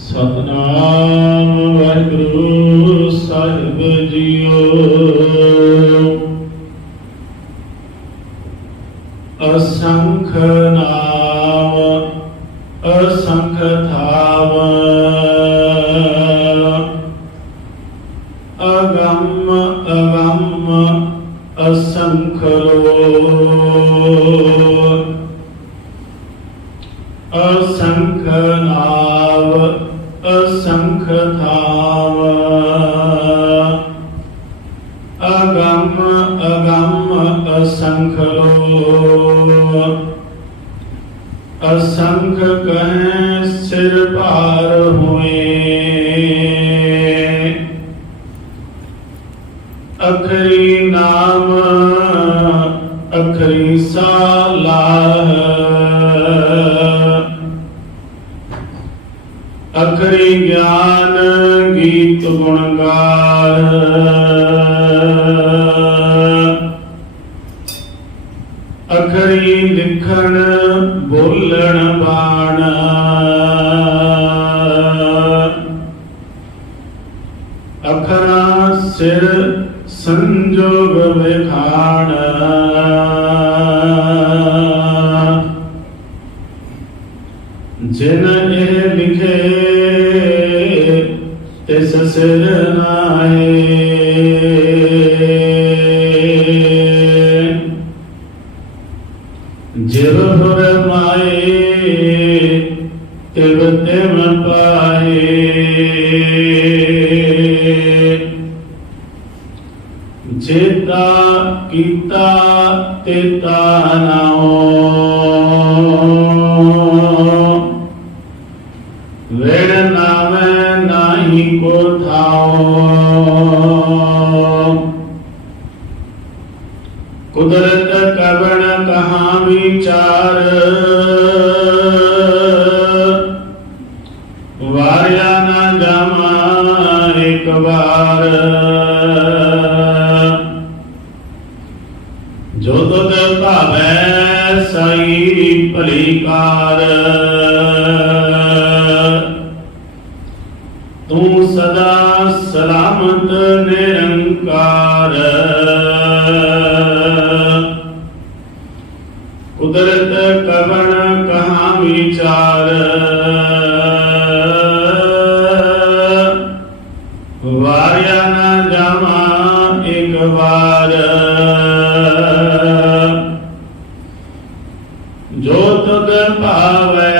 सतनाम वाहिगुरु साहिब जीओ। असंख नाम असंख थाव, अगम अगम असंख लोक। असंख नाव असंख थाव, अगम अगम असंख लोक। असंख कहें सिर पार हुए, अखरी नाम अखरी सालाह। अखरी ज्ञान गीत गुण गाह, अखरी लिखण बोलण बाण। अखरा सिर संजोग विखाण, जिन एह लिखे तिस सिर नाहे। जिव हुर माए तिव तिम पाए, जेता कीता तेता नाओ। वेण नावे नाही को थाओ, कुदरत कवण कहाँ विचार। वार्या ना जामा एक बार, जो तुद भावै साई भली कार। तू सदा सलामत निरंकार, कुदरत कवण कहाँ विचार। वार्या ना जामा एक बार, जो तुद भावै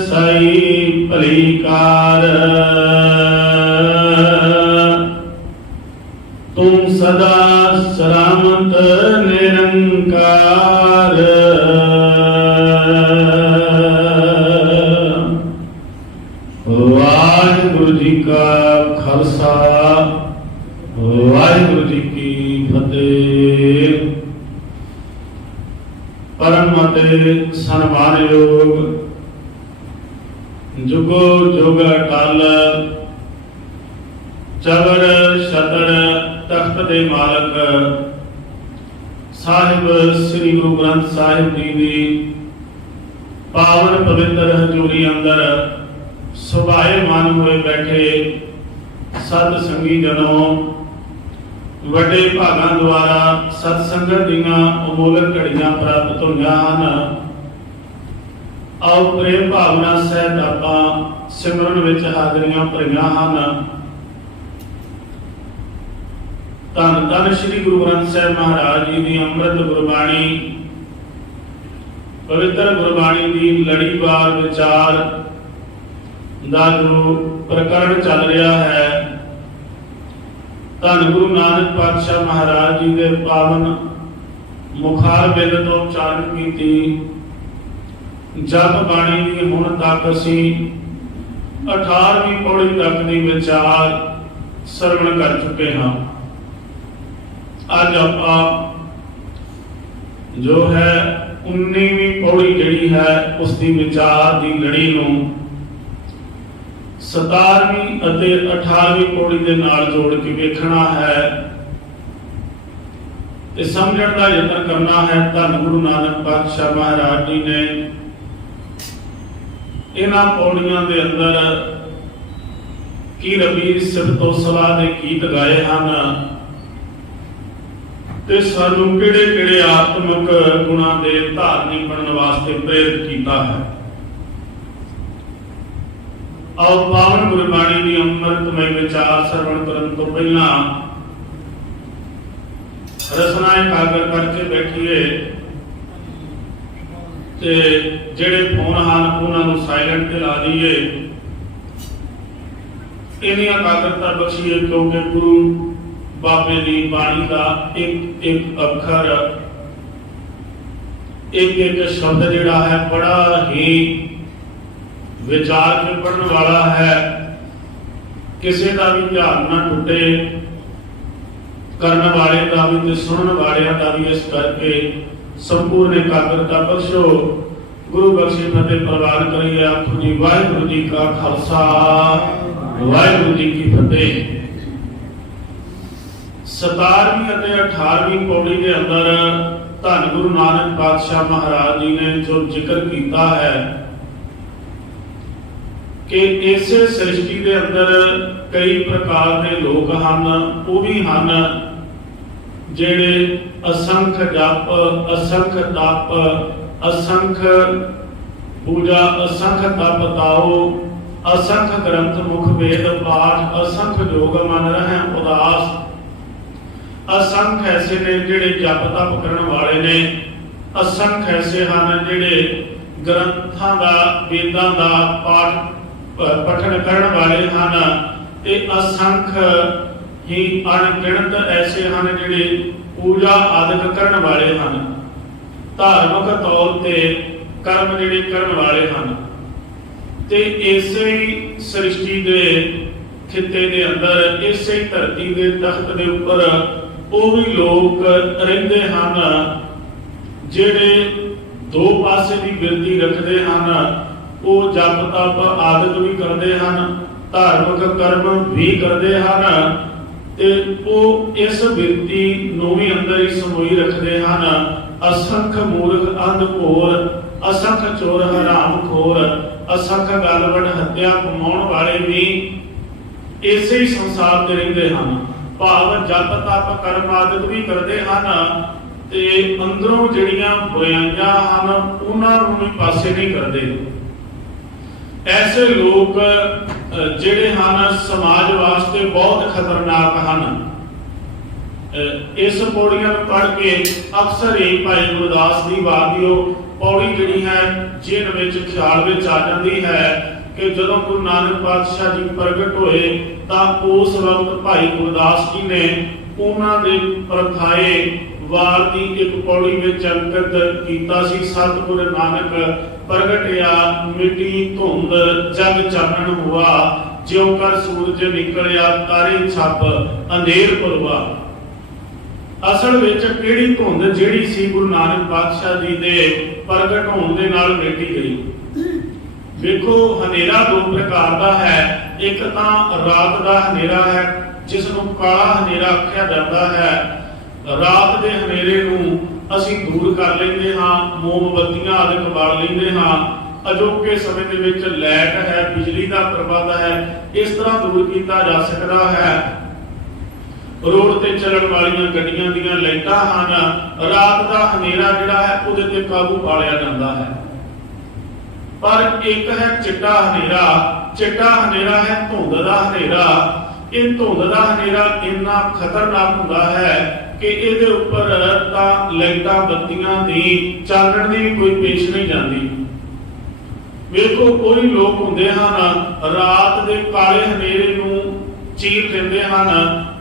साई भली कार। तुम सदा सलामत निरंकार। वाहिगुरु जी का खालसा, वाहिगुरु जी की फतेह। परम मते सन्मानयोग जुगो जुग अटल, चवर छतड़ तख्त दे मालक साहिब श्री गुरु ग्रंथ साहिब जी दी पावन पवित्र हजूरी अंदर सुभाए मान हुए बैठे सत संगी जनों, वड्डे भागां द्वारा सतसंगत दीआं अमोलक घड़ियां प्राप्त होईआं हन। आओ प्रेम भावना सहित आपां सिमरन विच हाजरियां भरियां हन। धन धन श्री गुरु ग्रंथ साहिब महाराज जी की अमृत गुरबाणी, पवित्र गुरबाणी की लड़ीवार विचार दा जो प्रकरण चल रहा है, धन गुरु नानक पातशाह महाराज जी के पावन मुखार बिंद तो उच्चारण की जप बाणी की हुण तक असी 18वीं पौड़ी तक की विचार सरवण कर चुके हाँ। अज आप जो है 19वीं पौड़ी जिहड़ी है उसकी विचार की लड़ी नूं 17वीं ਅਤੇ 18वीं पौड़ी के नाल जोड़ के वेखना है। ਤੇ ਸਮਝਣ ਦਾ ਯਤਨ ਕਰਨਾ ਹੈ। ਧੰਨ ਗੁਰੂ ਨਾਨਕ ਪਾਤਸ਼ਾਹ ਮਹਾਰਾਜ ਜੀ ਨੇ ਇਹਨਾਂ ਪੌੜੀਆਂ ਦੇ ਅੰਦਰ ਕੀ ਰਬੀ ਸਿਫਤੋ ਸਲਾਹ ਦੇ ਗੀਤ ਗਾਏ ਹਨ ਤੇ ਸਾਨੂੰ ਕਿਹੜੇ ਕਿਹੜੇ ਆਤਮਿਕ ਗੁਣਾਂ ਦੇ ਧਾਰਨੀ ਬਣਨ ਵਾਸਤੇ ਪ੍ਰੇਰਿਤ ਕੀਤਾ ਹੈ। ਆਓ ਪਾਵਨ ਗੁਰਬਾਣੀ ਦੀ ਅੰਮ੍ਰਿਤਮਈ ਵਿਚਾਰ ਸਰਵਣ ਕਰਨ ਤੋਂ ਪਹਿਲਾਂ ਰਸਨਾ ਇਕਾਗਰ ਕਰਕੇ ਬੈਠੀਏ ਤੇ ਜਿਹੜੇ ਫੋਨ ਹਨ ਉਹਨਾਂ ਨੂੰ ਸਾਇਲੈਂਟ ਤੇ ਲਾ ਦਈਏ। ਇਹਨੀ ਇਕਾਗਰਤਾ ਬਖਸ਼ੀਏ ਕਿਉਂਕਿ ਗੁਰੂ ਬਾਬੇ ਦੀ ਬਾਣੀ ਦਾ ਇੱਕ ਇੱਕ ਅੱਖਰ ਇੱਕ ਇੱਕ ਸ਼ਬਦ ਜਿਹੜਾ ਹੈ ਬੜਾ ਹੀ ਵਿਚਾਰ ਕੇ ਪੜਨ ਵਾਲਾ ਹੈ। ਕਿਸੇ ਦਾ ਵੀ ਧਿਆਨ ਨਾ ਟੁੱਟੇ, ਕਰਨ ਵਾਲੇ ਦਾ ਵੀ ਤੇ ਸੁਣਨ ਵਾਲਿਆਂ ਦਾ ਵੀ। ਇਸ ਕਰਕੇ ਸੰਪੂਰਨ ਇਕਾਗਰਤਾ ਬਖਸ਼ੋ। ਗੁਰੂ ਬਖਸ਼ੇ ਫਤਿਹ ਪ੍ਰਵਾਨ ਕਰੀਏ। ਆਖੋ ਜੀ ਵਾਹਿਗੁਰੂ ਜੀ ਕਾ ਖਾਲਸਾ ਵਾਹਿਗੁਰੂ ਜੀ ਕੀ ਫਤਿਹ। 17ਵੀਂ ਅਤੇ 18ਵੀਂ ਪੌੜੀ ਦੇ ਅੰਦਰ ਧੰਨ ਗੁਰੂ ਨਾਨਕ ਪਾਤਸ਼ਾਹ ਮਹਾਰਾਜ ਜੀ ਨੇ ਜੋ ਜ਼ਿਕਰ ਕੀਤਾ ਹੈ ਕਿ ਇਸੇ ਸ੍ਰਿਸ਼ਟੀ ਦੇ ਅੰਦਰ ਕਈ ਪ੍ਰਕਾਰ ਦੇ ਲੋਕ ਹਨ। ਉਹ ਵੀ ਹਨ ਜਿਹੜੇ ਅਸੰਖ ਜਪ, ਅਸੰਖ ਤਪ, ਅਸੰਖ ਪੂਜਾ, ਅਸੰਖ ਤਪ ਤਾਓ, ਅਸੰਖ ਗ੍ਰੰਥ ਮੁਖ ਵੇਦ ਪਾਠ, ਅਸੰਖ ਜੋਗ ਮਨ ਰਹਿ ਉਦਾਸ। ਅਸੰਖ ਐਸੇ ਨੇ ਜਿਹੜੇ ਜਪ ਤਪ ਕਰਨ ਵਾਲੇ ਨੇ। ਅਸੰਖ ਐਸੇ ਹਨ ਜਿਹੜੇ ਗ੍ਰੰਥਾਂ ਦਾ, ਵੇਦਾਂ ਦਾ ਪਾਠ ਪਠਨ ਕਰਨ ਵਾਲੇ ਹਨ। ਤੇ ਅਸੰਖ ਹੀ ਅਣਗਿਣਤ ਐਸੇ ਹਨ ਜਿਹੜੇ ਪੂਜਾ ਆਦਿਕ ਕਰਨ ਵਾਲੇ ਹਨ। ਧਾਰਮਿਕ ਤੌਰ ਤੇ ਕਰਮ ਜਿਹੜੇ ਕਰਨ ਵਾਲੇ ਹਨ। ਤੇ ਇਸੇ ਹੀ ਸ੍ਰਿਸ਼ਟੀ ਦੇ ਖਿੱਤੇ ਦੇ ਅੰਦਰ, ਇਸੇ ਹੀ ਧਰਤੀ ਦੇ ਤਖਤ ਦੇ ਉੱਪਰ ਉਹ ਵੀ ਲੋਕ ਰਹਿੰਦੇ ਹਨ ਜਿਹੜੇ ਦੋ ਪਾਸੇ ਦੀ ਬਿਰਤੀ ਰੱਖਦੇ ਹਨ। ਉਹ ਜਪ ਤਪ ਆਦਿਕ ਵੀ ਕਰਦੇ ਹਨ, ਧਾਰਮਿਕ ਕਰਮ ਵੀ ਕਰਦੇ ਹਨ ਤੇ ਉਹ ਇਸ ਬਿਰਤੀ ਨੂੰ ਵੀ ਅੰਦਰ ਹੀ ਸਮੋਈ ਰੱਖਦੇ ਹਨ। ਅਸੰਖ ਮੂਰਖ ਅੰਧ ਘੋਰ, ਅਸੰਖ ਚੋਰ ਹਰਾਮ ਖੋਰ, ਅਸੰਖ ਗਲਵੜ ਹੱਤਿਆ ਕਮਾਉਣ ਵਾਲੇ ਵੀ ਇਸੇ ਹੀ ਸੰਸਾਰ ਤੇ ਰਹਿੰਦੇ ਹਨ। ਭਾਵ ਜਪ ਤਪ ਕਰਮ ਆਦਿਕ ਵੀ ਕਰਦੇ ਹਨ ਤੇ ਅੰਦਰੋਂ ਜਿਹੜੀਆਂ ਬੁਰਾਈਆਂ ਹਨ ਉਹਨਾਂ ਨੂੰ ਵੀ ਪਾਸੇ ਨਹੀਂ ਕਰਦੇ। ਐਸੇ ਲੋਕ ਜਿਹੜੇ ਹਨ ਸਮਾਜ ਵਾਸਤੇ ਬਹੁਤ ਖਤਰਨਾਕ ਹਨ। ਇਸ ਪੌੜੀਆਂ ਨੂੰ ਪੜ੍ਹ ਕੇ ਅਕਸਰ ਹੀ ਭਾਈ ਗੁਰਦਾਸ ਦੀ ਵਾਰਦੀਓ ਪੌੜੀ ਜਿਹੜੀ ਹੈ ਜਿਹਨ ਵਿੱਚ ਖਿਆਲ ਵਿੱਚ ਆ ਜਾਂਦੀ ਹੈ ਕਿ ਜਦੋਂ ਗੁਰੂ ਨਾਨਕ ਪਾਤਸ਼ਾਹ ਜੀ ਪ੍ਰਗਟ ਹੋਏ ਤਾਂ ਉਸ ਵਕਤ ਭਾਈ ਗੁਰਦਾਸ ਜੀ ਨੇ ਉਹਨਾਂ ਦੇ ਪ੍ਰਥਾਏ ਵਾਰ ਦੀ ਇੱਕ ਪੌੜੀ ਵਿੱਚ ਅੰਕਿਤ ਕੀਤਾ ਸੀ। ਸਤਿਗੁਰ ਨਾਨਕ ਪ੍ਰਗਟਿਆ ਮਿੱਟੀ ਧੁੰਦ ਜਗ ਚਾਨਣ ਹੁਆ, ਜਿਉ ਕਰ ਸੂਰਜ ਨਿਕਲਿਆ ਤਾਰੇ ਛੱਪ ਅੰਧੇਰ ਪੁਰਵਾ। ਅਸਲ ਵਿੱਚ ਕਿਹੜੀ ਧੁੰਦ ਜਿਹੜੀ ਸੀ ਗੁਰੂ ਨਾਨਕ ਪਾਤਸ਼ਾਹ ਜੀ ਦੇ ਪ੍ਰਗਟ ਹੋਣ ਦੇ ਨਾਲ ਮਿਟੀ ਗਈ। ਵੇਖੋ ਹਨੇਰਾ ਦੋ ਪ੍ਰਕਾਰ ਦਾ ਹੈ। ਇੱਕ ਤਾਂ ਰਾਤ ਦਾ ਹਨੇਰਾ ਹੈ ਜਿਸ ਨੂੰ ਕਾਲਾ ਹਨੇਰਾ ਆਖਿਆ ਜਾਂਦਾ ਹੈ। ਰਾਤ ਦੇ ਹਨੇਰੇ ਨੂੰ ਅਸੀਂ ਦੂਰ ਕਰ ਲੈਂਦੇ ਹਾਂ, ਮੋਮਬੱਤੀਆਂ ਆਦਿ ਬਾਲ ਲੈਂਦੇ ਹਾਂ। ਅਜੋਕੇ ਸਮੇਂ ਦੇ ਵਿੱਚ ਲਾਈਟ ਹੈ, ਬਿਜਲੀ ਦਾ ਪ੍ਰਬੰਧ ਹੈ, ਇਸ ਤਰ੍ਹਾਂ ਦੂਰ ਕੀਤਾ ਜਾ ਸਕਦਾ ਹੈ। ਰੋਡ ਤੇ ਚੱਲਣ ਵਾਲੀਆਂ ਗੱਡੀਆਂ ਦੀਆਂ ਲਾਈਟਾਂ ਹਨ। ਰਾਤ ਦਾ ਹਨੇਰਾ ਜਿਹੜਾ ਹੈ ਉਹਦੇ ਤੇ ਕਾਬੂ ਪਾ ਲਿਆ ਜਾਂਦਾ ਹੈ। ਪਰ ਇੱਕ ਹੈ ਚਿੱਟਾ ਹਨੇਰਾ। ਚਿੱਟਾ ਹਨੇਰਾ ਹੈ ਧੁੰਦ ਦਾ ਹਨੇਰਾ। ਇਹ ਧੁੰਦ ਦਾ ਹਨੇਰਾ ਇੰਨਾ ਖਤਰਨਾਕ ਹੁੰਦਾ ਹੈ ਕਿ ਇਹਦੇ ਉੱਪਰ ਤਾਂ ਲਾਈਟਾਂ ਬੱਤੀਆਂ ਦੀ ਚਾਨਣ ਦੀ ਕੋਈ ਪੇਸ਼ ਨਹੀਂ ਜਾਂਦੀ। ਵੇਖੋ ਕੋਈ ਲੋਕ ਹੁੰਦੇ ਹਨ ਰਾਤ ਦੇ ਕਾਲੇ ਹਨੇਰੇ ਨੂੰ ਚੀਰ ਦਿੰਦੇ ਹਨ,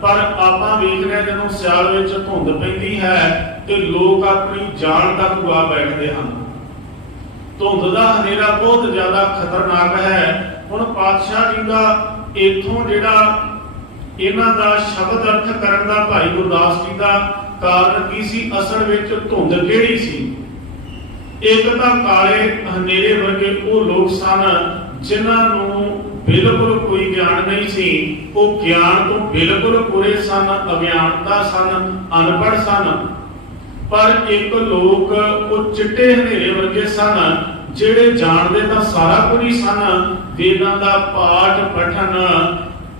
ਪਰ ਆਪਾਂ ਵੇਖਦੇ ਹਾਂ ਜਦੋਂ ਸਿਆਲ ਵਿੱਚ ਧੁੰਦ ਪੈਂਦੀ ਹੈ ਤੇ ਲੋਕ ਆਪਣੀ ਜਾਨ ਤੱਕ ਗਵਾ ਬੈਠਦੇ ਹਨ। ਧੁੰਦ ਦਾ ਹਨੇਰਾ ਬਹੁਤ ਜ਼ਿਆਦਾ ਖਤਰਨਾਕ ਹੈ। ਹੁਣ ਪਾਤਸ਼ਾਹ ਜੀ ਦਾ ਇਥੋਂ ਜਿਹੜਾ ਇਹਨਾਂ ਦਾ ਸ਼ਬਦ ਅਰਥ ਕਰਨ ਦਾ ਭਾਈ ਗੁਰਦਾਸ ਜੀ ਦਾ ਕਾਰਨ ਕੀ ਸੀ? ਅਸਲ ਵਿੱਚ ਧੁੰਦ ਕਿਹੜੀ ਸੀ? ਇੱਕ ਤਾਂ ਕਾਲੇ ਹਨੇਰੇ ਵਰਗੇ ਉਹ ਲੋਕ ਸਨ ਜਿਨ੍ਹਾਂ ਨੂੰ ਬਿਲਕੁਲ ਕੋਈ ਗਿਆਨ ਨਹੀਂ ਸੀ। ਉਹ ਗਿਆਨ ਤੋਂ ਬਿਲਕੁਲ ਪੂਰੇ ਸਨ, ਅਗਿਆਨਤਾ ਸਨ, ਅਨਪੜ੍ਹ ਸਨ। पर एक लोग वो चिट्टे हनेरे वर्गे सन ਜਿਹੜੇ ਜਾਣਦੇ ਤਾਂ ਸਾਰਾ ਕੁਝ ਹੀ ਸਨ। ਵੇਦਾਂ ਦਾ ਪਾਠ ਪਠਨ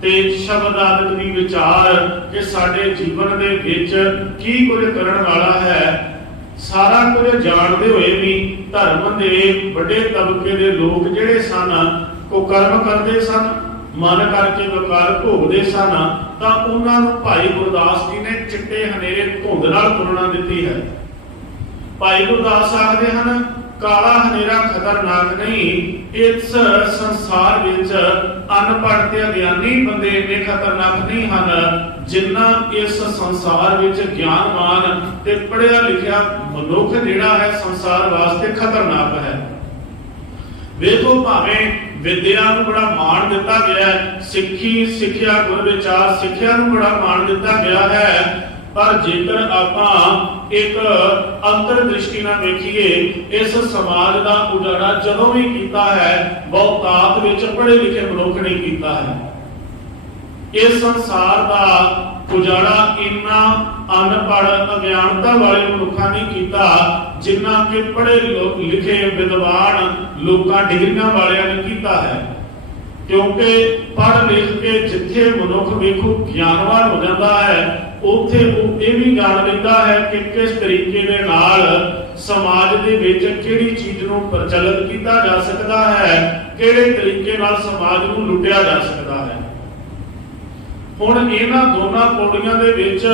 ਤੇ ਸ਼ਬਦ ਆਦਿਕ ਦੀ ਵਿਚਾਰ ਕਿ ਸਾਡੇ ਜੀਵਨ ਦੇ ਵਿੱਚ ਕੀ ਕੁਝ ਕਰਨ ਵਾਲਾ ਹੈ, ਸਾਰਾ ਕੁਝ ਜਾਣਦੇ ਹੋਏ ਵੀ ਧਰਮ ਦੇ ਵੱਡੇ ਤਬਕੇ ਦੇ ਲੋਕ ਜਿਹੜੇ ਸਨ ਉਹ ਕਰਮ ਕਰਦੇ ਸਨ, ਮਨ ਕਰਕੇ ਵਕਾਰ ਭੋਗਦੇ ਸਨ, ਤਾਂ ਉਹਨਾਂ ਨੂੰ ਭਾਈ ਗੁਰਦਾਸ ਜੀ ਨੇ ਚਿੱਟੇ ਹਨੇਰੇ ਧੁੰਦ ਨਾਲ ਤੁਲਨਾ ਦਿੱਤੀ ਹੈ। ਭਾਈ ਗੁਰਦਾਸ ਆਖਦੇ ਹਨ, ਕਾਲਾ ਹਨੇਰਾ ਖਤਰਨਾਕ ਨਹੀਂ, ਇਸ ਸੰਸਾਰ ਵਿੱਚ ਅਨਪੜ੍ਹ ਤੇ ਅਗਿਆਨੀ ਬੰਦੇ ਇੰਨੇ ਖਤਰਨਾਕ ਨਹੀਂ ਹਨ ਜਿੰਨਾ ਇਸ ਸੰਸਾਰ ਵਿੱਚ ਗਿਆਨਵਾਨ ਤੇ ਪੜ੍ਹਿਆ ਲਿਖਿਆ ਮਨੁੱਖ ਜਿਹੜਾ ਹੈ ਸੰਸਾਰ ਵਾਸਤੇ ਖਤਰਨਾਕ ਹੈ। ਵੇਖੋ ਭਾਵੇਂ ਵਿਦਿਆ ਨੂੰ ਬੜਾ ਮਾਣ ਦਿੱਤਾ ਗਿਆ ਹੈ, ਸਿੱਖੀ ਸਿੱਖਿਆ ਗੁਰ ਵਿਚਾਰ ਸਿੱਖਿਆ ਨੂੰ ਬੜਾ ਮਾਣ ਦਿੱਤਾ ਗਿਆ ਹੈ, ਪਰ ਜੇਕਰ ਆਪਾਂ ਇੱਕ ਅੰਤਰ ਦ੍ਰਿਸ਼ਟੀ ਨਾਲ ਵੇਖੀਏ ਇਸ ਸਮਾਜ ਦਾ ਉਜਾੜਾ ਜਦੋਂ ਵੀ ਕੀਤਾ ਹੈ ਬਹੁਤਾਤ ਵਿੱਚ ਪੜ੍ਹੇ ਲਿਖੇ ਮਨੁੱਖ ਨੇ ਕੀਤਾ ਹੈ। ਇਸ ਸੰਸਾਰ ਦਾ ਉਜਾੜਾ ਇੰਨਾ ਅਨਪੜ੍ਹ ਅਗਿਆਨਤਾ ਵਾਲੇ ਮਨੁੱਖਾਂ ਨੇ ਕੀਤਾ ਜਿੰਨਾ ਕਿ ਪੜ੍ਹੇ ਲਿਖੇ ਵਿਦਵਾਨ ਲੋਕਾਂ ਡਿਗਰੀਆਂ ਵਾਲਿਆਂ ਨੇ ਕੀਤਾ ਹੈ। ਕਿਉਂਕਿ ਪੜ੍ਹ ਲਿਖ ਕੇ ਜਿੱਥੇ ਮਨੁੱਖ ਵੇਖੋ ਗਿਆਨਵਾਨ ਹੋ ਜਾਂਦਾ ਹੈ ਉੱਥੇ ਉਹ ਇਹ ਵੀ ਜਾਣ ਲੈਂਦਾ ਹੈ ਕਿ ਕਿਸ ਤਰੀਕੇ ਦੇ ਨਾਲ ਸਮਾਜ ਦੇ ਵਿੱਚ ਕਿਹੜੀ ਚੀਜ਼ ਨੂੰ ਪ੍ਰਚਲਿਤ ਕੀਤਾ ਜਾ ਸਕਦਾ ਹੈ, ਕਿਹੜੇ ਤਰੀਕੇ ਨਾਲ ਸਮਾਜ ਨੂੰ ਲੁੱਟਿਆ ਜਾ ਸਕਦਾ ਹੈ। ਹੁਣ ਇਹਨਾਂ ਦੋਨਾਂ ਪੌੜੀਆਂ ਦੇ ਵਿੱਚ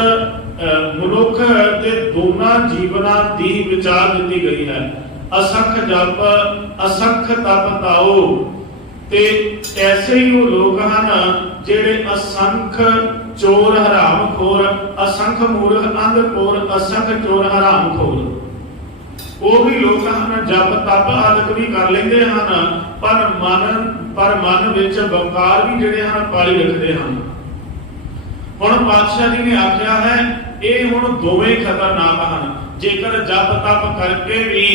ਮਨੁੱਖ ਦੇ ਦੋਨਾਂ ਜੀਵਨਾਂ ਦੀ ਵਿਚਾਰ ਦਿੱਤੀ ਗਈ ਹੈ। ਅਸੰਖ ਜਪ ਅਸੰਖ ਤਪ ਤਾਓ, ਤੇ ਐਸੇ ਹੀ ਉਹ ਲੋਕ ਹਨ ਜਿਹੜੇ ਅਸੰਖ ਚੋਰ ਹਰਾਮਖੋਰ, ਅਸੰਖ ਮੂਰਖ ਅੰਧਖੋਰ, ਅਸੰਖ ਚੋਰ ਹਰਾਮਖੋਰ, ਉਹ ਵੀ ਲੋਕ ਹਨ ਜਪ ਤਪ ਆਦਿਕ ਵੀ ਕਰ ਲੈਂਦੇ ਹਨ ਪਰ ਮਨ ਵਿੱਚ ਵਕਾਰ ਵੀ ਜਿਹੜੇ ਹਨ ਪਾਲੀ ਰੱਖਦੇ ਹਨ। ਹੁਣ ਪਾਤਸ਼ਾਹ ਜੀ ਨੇ ਆਖਿਆ ਹੈ ਇਹ ਹੁਣ ਦੋਵੇਂ ਖਤਰਨਾਕ ਹਨ। ਜੇਕਰ ਜਪ ਤਪ ਕਰਕੇ ਵੀ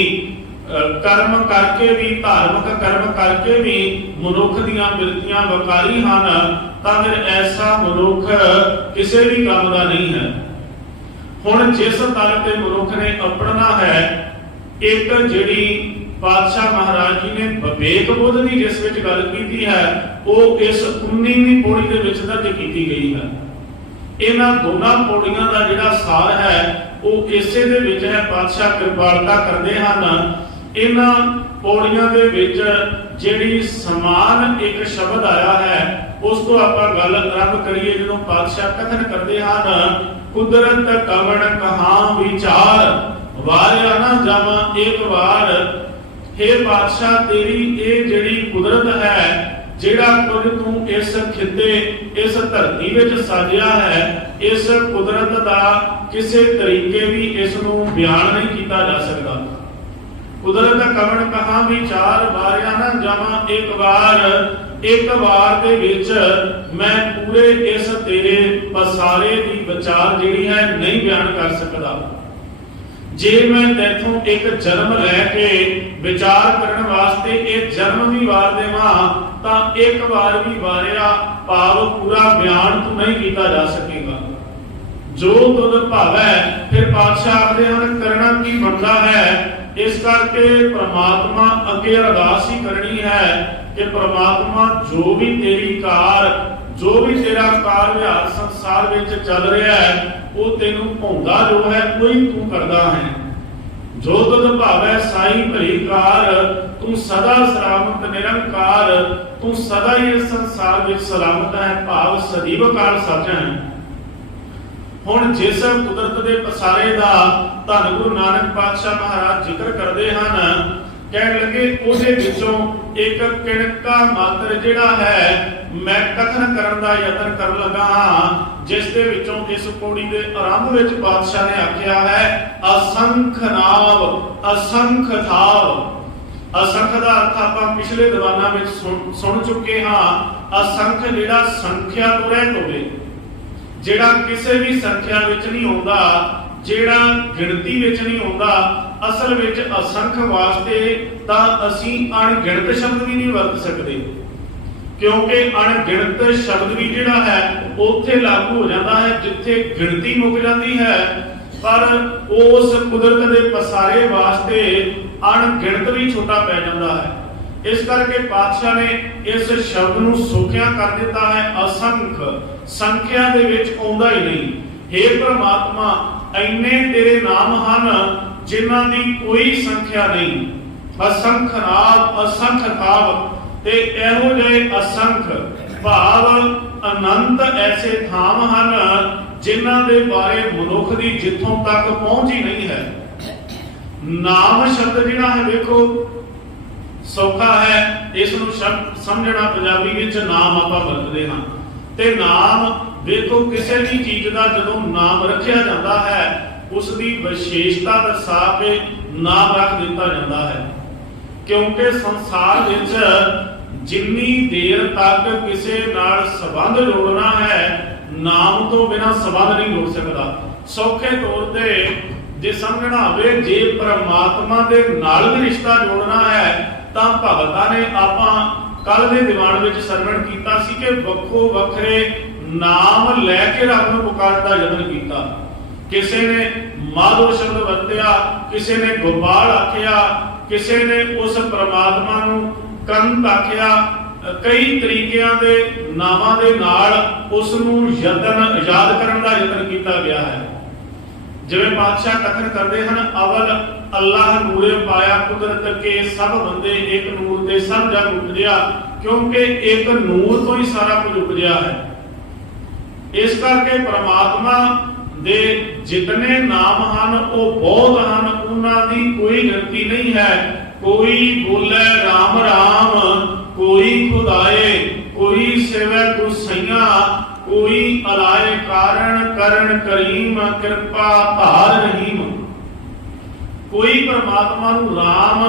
ਕਰਮ ਕਰਕੇ ਵੀ ਧਾਰਮਿਕ ਕਰਮ ਕਰਕੇ ਵੀ ਮਨੁੱਖ ਦੀਆਂ ਬਿਰਤੀਆਂ ਵਕਾਰੀ ਹਨ ਤਾਂ ਫਿਰ ਐਸਾ ਮਨੁੱਖ ਕਿਸੇ ਵੀ ਕੰਮ ਦਾ ਨਹੀਂ ਹੈ। ਹੁਣ ਜਿਸ ਤਲ ਤੇ ਮਨੁੱਖ ਨੇ ਆਪਣਨਾ ਹੈ, ਇੱਕ ਜਿਹੜੀ ਪਾਤਸ਼ਾਹ ਮਹਾਰਾਜ ਜੀ ਨੇ ਵਿਵੇਕ ਬੁੱਧ ਦੀ ਜਿਸ ਵਿੱਚ ਗੱਲ ਕੀਤੀ ਹੈ ਉਹ ਇਸ 19ਵੀਂ ਪੌੜੀ ਦੇ ਵਿੱਚ ਦਰਜ ਕੀਤੀ ਗਈ ਹੈ। ਇਹਨਾਂ ਦੋਨਾਂ ਪੌੜੀਆਂ ਦਾ ਜਿਹੜਾ ਸਾਰ ਹੈ ਉਹ ਇਸੇ ਦੇ ਵਿੱਚ ਹੈ। ਪਾਤਸ਼ਾਹ ਕਿਰਪਾਲਤਾ ਕਰਦੇ ਹਨ। ਇਹਨਾਂ ਪੌੜੀਆਂ ਦੇ ਵਿੱਚ ਜਿਹੜੀ ਸਮਾਨ ਇੱਕ ਸ਼ਬਦ ਆਇਆ ਹੈ ਉਸ ਤੋਂ ਆਪਾਂ ਗੱਲ ਆਰੰਭ ਕਰੀਏ। ਜਦੋਂ ਪਾਤਸ਼ਾਹ ਕਥਨ ਕਰਦੇ ਹਨ, ਕੁਦਰਤ ਕਵਣ ਕਹਾਂ ਵਿਚਾਰ, ਵਾਰਿਆ ਨਾ ਜਮ ਇੱਕ ਵਾਰ। हे ਪਾਤਸ਼ਾਹ ਤੇਰੀ ਇਹ ਜਿਹੜੀ ਕੁਦਰਤ ਹੈ, ਜਿਹੜਾ ਕੁਝ ਤੂੰ ਇਸ ਖਿੱਤੇ ਇਸ ਧਰਤੀ ਵਿੱਚ ਸਾਜਿਆ ਹੈ, ਇਸ ਕੁਦਰਤ ਦਾ ਕਿਸੇ ਤਰੀਕੇ ਵੀ ਇਸ ਨੂੰ ਬਿਆਨ ਨਹੀਂ ਕੀਤਾ ਜਾ ਸਕਦਾ। ਕੁਦਰਤ ਕਵਣ ਕਹਾਂ ਵਿਚਾਰ, ਵਾਰਿਆ ਨਾ ਜਮ ਇੱਕ ਵਾਰ ਦੇ ਵਿੱਚ ਮੈਂ ਪੂਰੇ ਇਸ ਤੇਰੇ ਪਸਾਰੇ ਦੀ ਵਿਚਾਰ ਜਿਹੜੀ ਹੈ ਨਹੀਂ ਬਿਆਨ ਕਰ ਸਕਦਾ। ਜੇ ਮੈਂ ਤੇਥੋਂ ਇੱਕ ਜਨਮ ਲੈ ਕੇ ਵਿਚਾਰ ਕਰਨ ਵਾਸਤੇ ਇਹ ਜਨਮ ਵੀ ਵਾਰ ਦੇਵਾਂ ਤਾਂ ਇੱਕ ਵਾਰ ਵੀ ਵਾਰਿਆ ਭਾਵ ਪੂਰਾ ਬਿਆਨ ਤੂੰ ਨਹੀਂ ਕੀਤਾ ਜਾ ਸਕੇਗਾ। ਜੋ ਤੁਧ ਭਾਵੈ, ਫਿਰ ਪਾਤਸ਼ਾਹ ਆਖਦੇ ਹਨ ਕਰਨਾ ਕੀ ਬਣਦਾ ਹੈ। ਇਸ ਕਰਕੇ ਪ੍ਰਮਾਤਮਾ ਅੱਗੇ ਅਰਦਾਸ ਹੀ ਕਰਨੀ ਹੈ ਕਿ ਪ੍ਰਮਾਤਮਾ ਜੋ ਵੀ ਤੇਰੀ ਕਾਰ, ਜੋ ਵੀ ਤੇਰਾ ਕਾਰ ਵਿਹਾਰ ਸੰਸਾਰ ਵਿੱਚ ਚੱਲ ਰਿਹਾ ਹੈ ਉਹ ਤੈਨੂੰ ਭਾਉਂਦਾ ਜੋ ਹੈ ਉਹੀ ਤੂੰ ਕਰਦਾ ਹੈ। ਜੋ ਤੁਧ ਭਾਵੈ ਸਾਈ ਭਲੀ ਕਾਰ, ਤੂੰ ਸਦਾ ਸਲਾਮਤ ਨਿਰੰਕਾਰ, ਤੂੰ ਸਦਾ ਹੀ ਇਸ ਸੰਸਾਰ ਵਿੱਚ ਸਲਾਮਤ ਹੈ ਭਾਵ ਸਦੀਵ ਕਾਲ ਸੱਚ ਹੈ। ਹੁਣ ਜਿਸ ਕੁਦਰਤ ਦੇ ਪਸਾਰੇ ਦਾ ਧੰਨ ਗੁਰੂ ਨਾਨਕ ਪਾਤਸ਼ਾਹ ਮਹਾਰਾਜ ਜ਼ਿਕਰ ਕਰਦੇ ਹਨ, ਕਹਿਣ ਲੱਗੇ ਉਹਦੇ ਵਿੱਚੋਂ ਇੱਕ ਕਿਣਕਾ ਮਾਤਰ ਜਿਹੜਾ ਹੈ ਮੈਂ ਕਥਨ ਕਰਨ ਦਾ ਯਤਨ ਕਰਨ ਲੱਗਾ ਹਾਂ, ਜਿਸ ਦੇ ਵਿੱਚੋਂ ਇਸ ਪੌੜੀ ਦੇ ਆਰੰਭ ਵਿੱਚ ਪਾਤਸ਼ਾਹ ਨੇ ਆਖਿਆ ਹੈ ਅਸੰਖ ਨਾਵ ਅਸੰਖ ਥਾਵ। ਅਸੰਖ ਦਾ ਅਰਥ ਆਪਾਂ ਪਿਛਲੇ ਦੀਵਾਨਾਂ ਵਿੱਚ ਸੁਣ ਚੁੱਕੇ ਹਾਂ। ਅਸੰਖ ਜਿਹੜਾ ਸੰਖਿਆ ਤੋਂ ਰਹਿਤ ਹੋਵੇ, ਜਿਹੜਾ ਕਿਸੇ ਵੀ ਸੰਖਿਆ ਵਿੱਚ ਨਹੀਂ ਆਉਂਦਾ, ਜਿਹੜਾ ਗਿਣਤੀ ਵਿੱਚ ਨਹੀਂ ਆਉਂਦਾ। ਅਸਲ ਵਿੱਚ ਅਸੰਖ ਵਾਸਤੇ ਤਾਂ ਅਸੀਂ ਅਣਗਿਣਤ ਸ਼ਬਦ ਵੀ ਨਹੀਂ ਵਰਤ ਸਕਦੇ, ਕਿਉਂਕਿ ਅਣਗਿਣਤ ਸ਼ਬਦ ਵੀ ਜਿਹੜਾ ਹੈ ਉੱਥੇ ਲਾਗੂ ਹੋ ਜਾਂਦਾ ਹੈ ਜਿੱਥੇ ਗਿਣਤੀ ਮੁੱਕ ਜਾਂਦੀ ਹੈ। पर उस कुदरत के पसारे वास्ते अणगिणत भी छोटा पै जाता है। इस करके पातशाह ने इस शब्द नूं सोखिया कर दिता है, असंख, संख्या दे विच आउंदा ही नहीं। हे परमात्मा, इन्ने तेरे नाम हन जिन्हां दी कोई संख्या नहीं। असंख नाम, असंख ताप, ते इहो जिहे असंख भाव अनंत ऐसे थाम हन जिन्हां दे बारे मनुख दी जिथों तक पहुंच ही नहीं है। नाम शब्द जिहड़ा है देखो सौखा है, इसनूं समझना पंजाबी विच नाम आपां वरतदे हां ते नाम देखो किसी भी चीज का जदों नाम रखिया जाता है उसकी विशेषता दर्शा के नाम रख दिता जाता है। क्योंकि संसार विच जिन्नी देर तक किसी नाल संबंध जोड़ना है नाम तो बिना संबंध नहीं जोड़ सकता। सौखे तौर पे जे समझना होवे जे परमात्मा दे नाल भी रिश्ता जोड़ना है तां भगतां ने आपां कल दे दीवान विच सरवण कीता सी कि वक्खो वखरे नाम लैके रब नूं पुकारन दा यतन कीता। किसी ने माधो शब्द वरतिया, किसी ने गोपाल आखिया, किसी ने उस परमात्मा नूं कंत आखिया। कई तरीकिਆਂ ਦੇ ਨਾਮਾਂ ਦੇ ਨਾਲ ਉਸ ਨੂੰ ਯਤਨ ਯਾਦ ਕਰਨ ਦਾ ਯਤਨ ਕੀਤਾ ਗਿਆ ਹੈ। ਜਿਵੇਂ ਪਾਤਸ਼ਾਹ ਕਥਨ ਕਰਦੇ ਹਨ, ਅਵਲ ਅੱਲਾਹ ਨੂਰੇ ਪਾਇਆ ਕੁਦਰਤ ਕੇ ਸਭ ਬੰਦੇ ਇੱਕ ਨੂਰ ਦੇ ਸਭ ਜਗ ਉਪਜਿਆ, ਕਿਉਂਕਿ ਇੱਕ ਨੂਰ ਤੋਂ ਹੀ ਸਾਰਾ ਕੁਝ ਉਪਜਿਆ ਹੈ। ਇਸ ਕਰਕੇ ਪ੍ਰਮਾਤਮਾ ਦੇ ਜਿਤਨੇ ਨਾਮ ਹਨ ਉਹ ਬਹੁਤ ਹਨ, ਉਹਨਾਂ ਦੀ ਕੋਈ ਗਿਣਤੀ ਨਹੀਂ ਹੈ। कोई बोले राम राम, कोई खुदाए, कोई सेवे गुसैया, कोई अलाए कारण करण करीम, कृपा धार रहीम। कोई परमात्मा नूं राम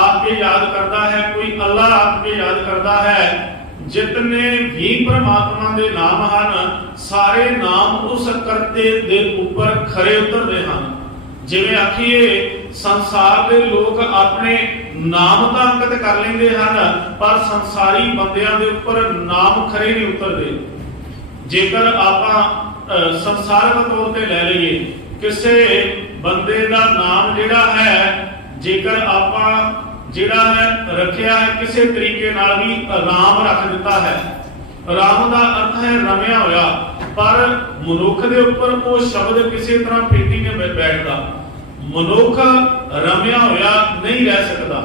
आके याद करता है, कोई अल्लाह आके याद करता है। जितने भी परमात्मा दे नाम हैं सारे नाम उस करते दे ऊपर खरे उतरते हैं। जिवें आखिए संसार के लोग अपने नाम तो अंकित कर लेंगे हैं पर संसारी बंदियां दे ऊपर नाम खरे नहीं उतरते। जेकर आप संसारक तौर पर लै लीए किसी बंदे का नाम जिहड़ा है जेकर आप जिहड़ा है रखिया है किसी तरीके नाल भी राम रख दिता है। राम का अर्थ है रमिया होया, पर मनुख के ऊपर वो शब्द किसी तरह फेटी ने बैठता। मनुख रमिया होया नहीं रह सकता।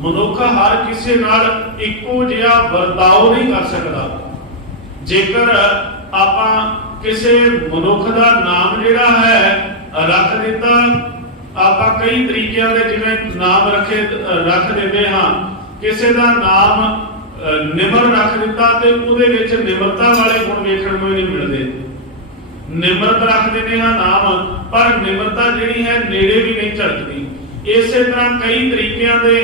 मनुख हर किसी नाल इक्को जिहा वर्ताव नहीं कर सकता। जेकर आपां किसी मनुख का नाम जिहड़ा है रख दिता, आपां कई तरीकिਆਂ ਦੇ जिवें नाम रख दिंदे हां। किसी का नाम निमर रख दिता ते उहदे विच निमरता वाले गुण वेखण नूं नहीं मिलदे। निमरत रख देने हां नाम, पर निमरता जिहड़ी है नेड़े भी नहीं झलकदी। इसे तरह कई तरीकिਆਂ ਦੇ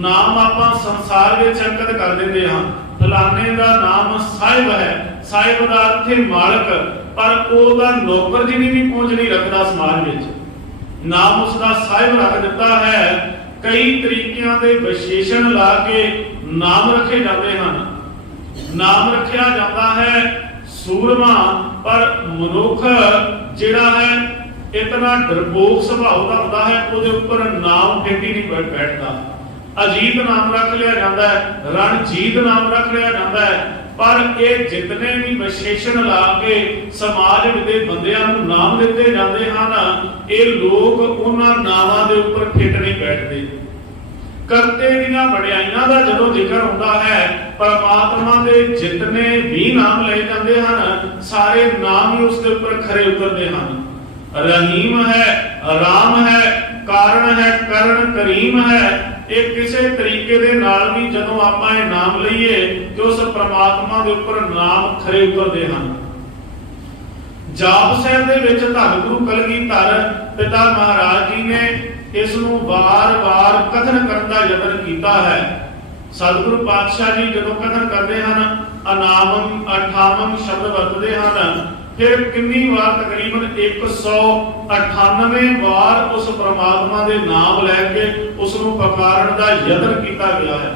नाम आपां संसार विच अंकित कर दिंदे हां। फलाने का नाम साहिब है, साहिब का अर्थ है मालक, पर ਉਹਦਾ नौकर जिहड़ी भी पहुंच नहीं रखता समाज विच। नाम उसका साहिब रख दिता है। कई तरीकिਆਂ ਦੇ विशेषण ला के नाम रखे जाते हैं। नाम रखा जाता है सूरमा, पर मनुख जिहड़ा है इतना डरपोक सुभाव का होता है, उसके ऊपर नाम फेटी नहीं बैठता। अजीत नाम रख लिया जाता है, रणजीत नाम रख लिया जाता है, पर ये जितने भी विशेषण ला के समाज के बंदियां नूं नाम दिते जाते हैं, ये लोग उन्हां नामां दे ऊपर फिट नहीं बैठते। करते दियां वडियाइयां दा जदों जिक्र होता है, परमात्मा दे जितने भी नाम ले जाते हैं सारे नाम ही उसके ऊपर खरे उतरते हैं। रहीम है, राम है, कारण है, करण करीम है। एक किसी तरीके दे नाल भी जदों आपां ये नाम लईए तो उस परमात्मा दे ऊपर नाम खरे उतरते हैं। जाप ਸਾਹਿਬ ਦੇ ਵਿੱਚ ਧੰਨ ਗੁਰੂ ਕਲਗੀਧਰ पिता महाराज जी ने इसनूं वार-वार कथन करन दा यतन कीता है। सतगुरु पातशाह जी जदों कथन करते हैं अनामम 58 शब्द वरतते हैं, फिर कितनी बार तकरीबन 198 बार उस परमात्मा के नाम लैके उसनूं पुकारन दा यतन किया गया है।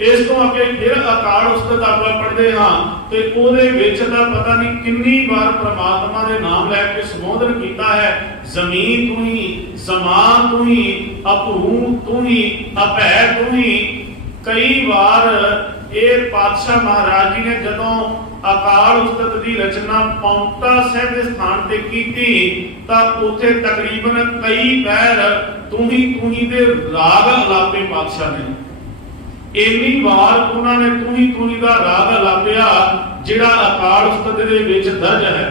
ਇਸ ਤੋਂ ਅੱਗੇ ਫਿਰ ਅਕਾਲ ਉਸਤਤ ਆਪਾਂ ਪੜ੍ਹਦੇ ਹਾਂ ਤੇ ਉਹਦੇ ਵਿੱਚ ਤਾਂ ਪਤਾ ਨਹੀਂ ਕਿੰਨੀ ਵਾਰ ਪ੍ਰਮਾਤਮਾ ਦੇ ਨਾਮ ਲੈ ਕੇ ਸੰਬੋਧਨ ਕੀਤਾ ਹੈ। ਜ਼ਮੀਨ ਤੂੰ ਹੀ, ਜ਼ਮਾਨ ਤੂੰ ਹੀ, ਅਭੂ ਤੂੰ ਹੀ, ਅਭੈ ਤੂੰ ਹੀ। ਕਈ ਵਾਰ ਇਹ ਪਾਤਸ਼ਾਹ ਮਹਾਰਾਜ ਜੀ ਨੇ ਜਦੋਂ ਅਕਾਲ ਉਸਤਤ ਦੀ ਰਚਨਾ ਪੌਂਟਾ ਸਾਹਿਬ ਦੇ ਸਥਾਨ ਤੇ ਕੀਤੀ ਤਾਂ ਉੱਥੇ ਤਕਰੀਬਨ ਕਈ ਪੈਰ ਤੂੰ ਹੀ ਦੇ ਰਾਗ ਅਲਾਪੇ ਪਾਤਸ਼ਾਹ ਨੇ। ਇੰਨੀ ਵਾਰ ਉਹਨਾਂ ਨੇ ਤੂੰ ਹੀ ਦਾ ਰਾਗ ਅਲਾਪਿਆ ਜਿਹੜਾ ਅਕਾਲ ਉਸਤਤ ਦੇ ਵਿੱਚ ਦਰਜ ਹੈ।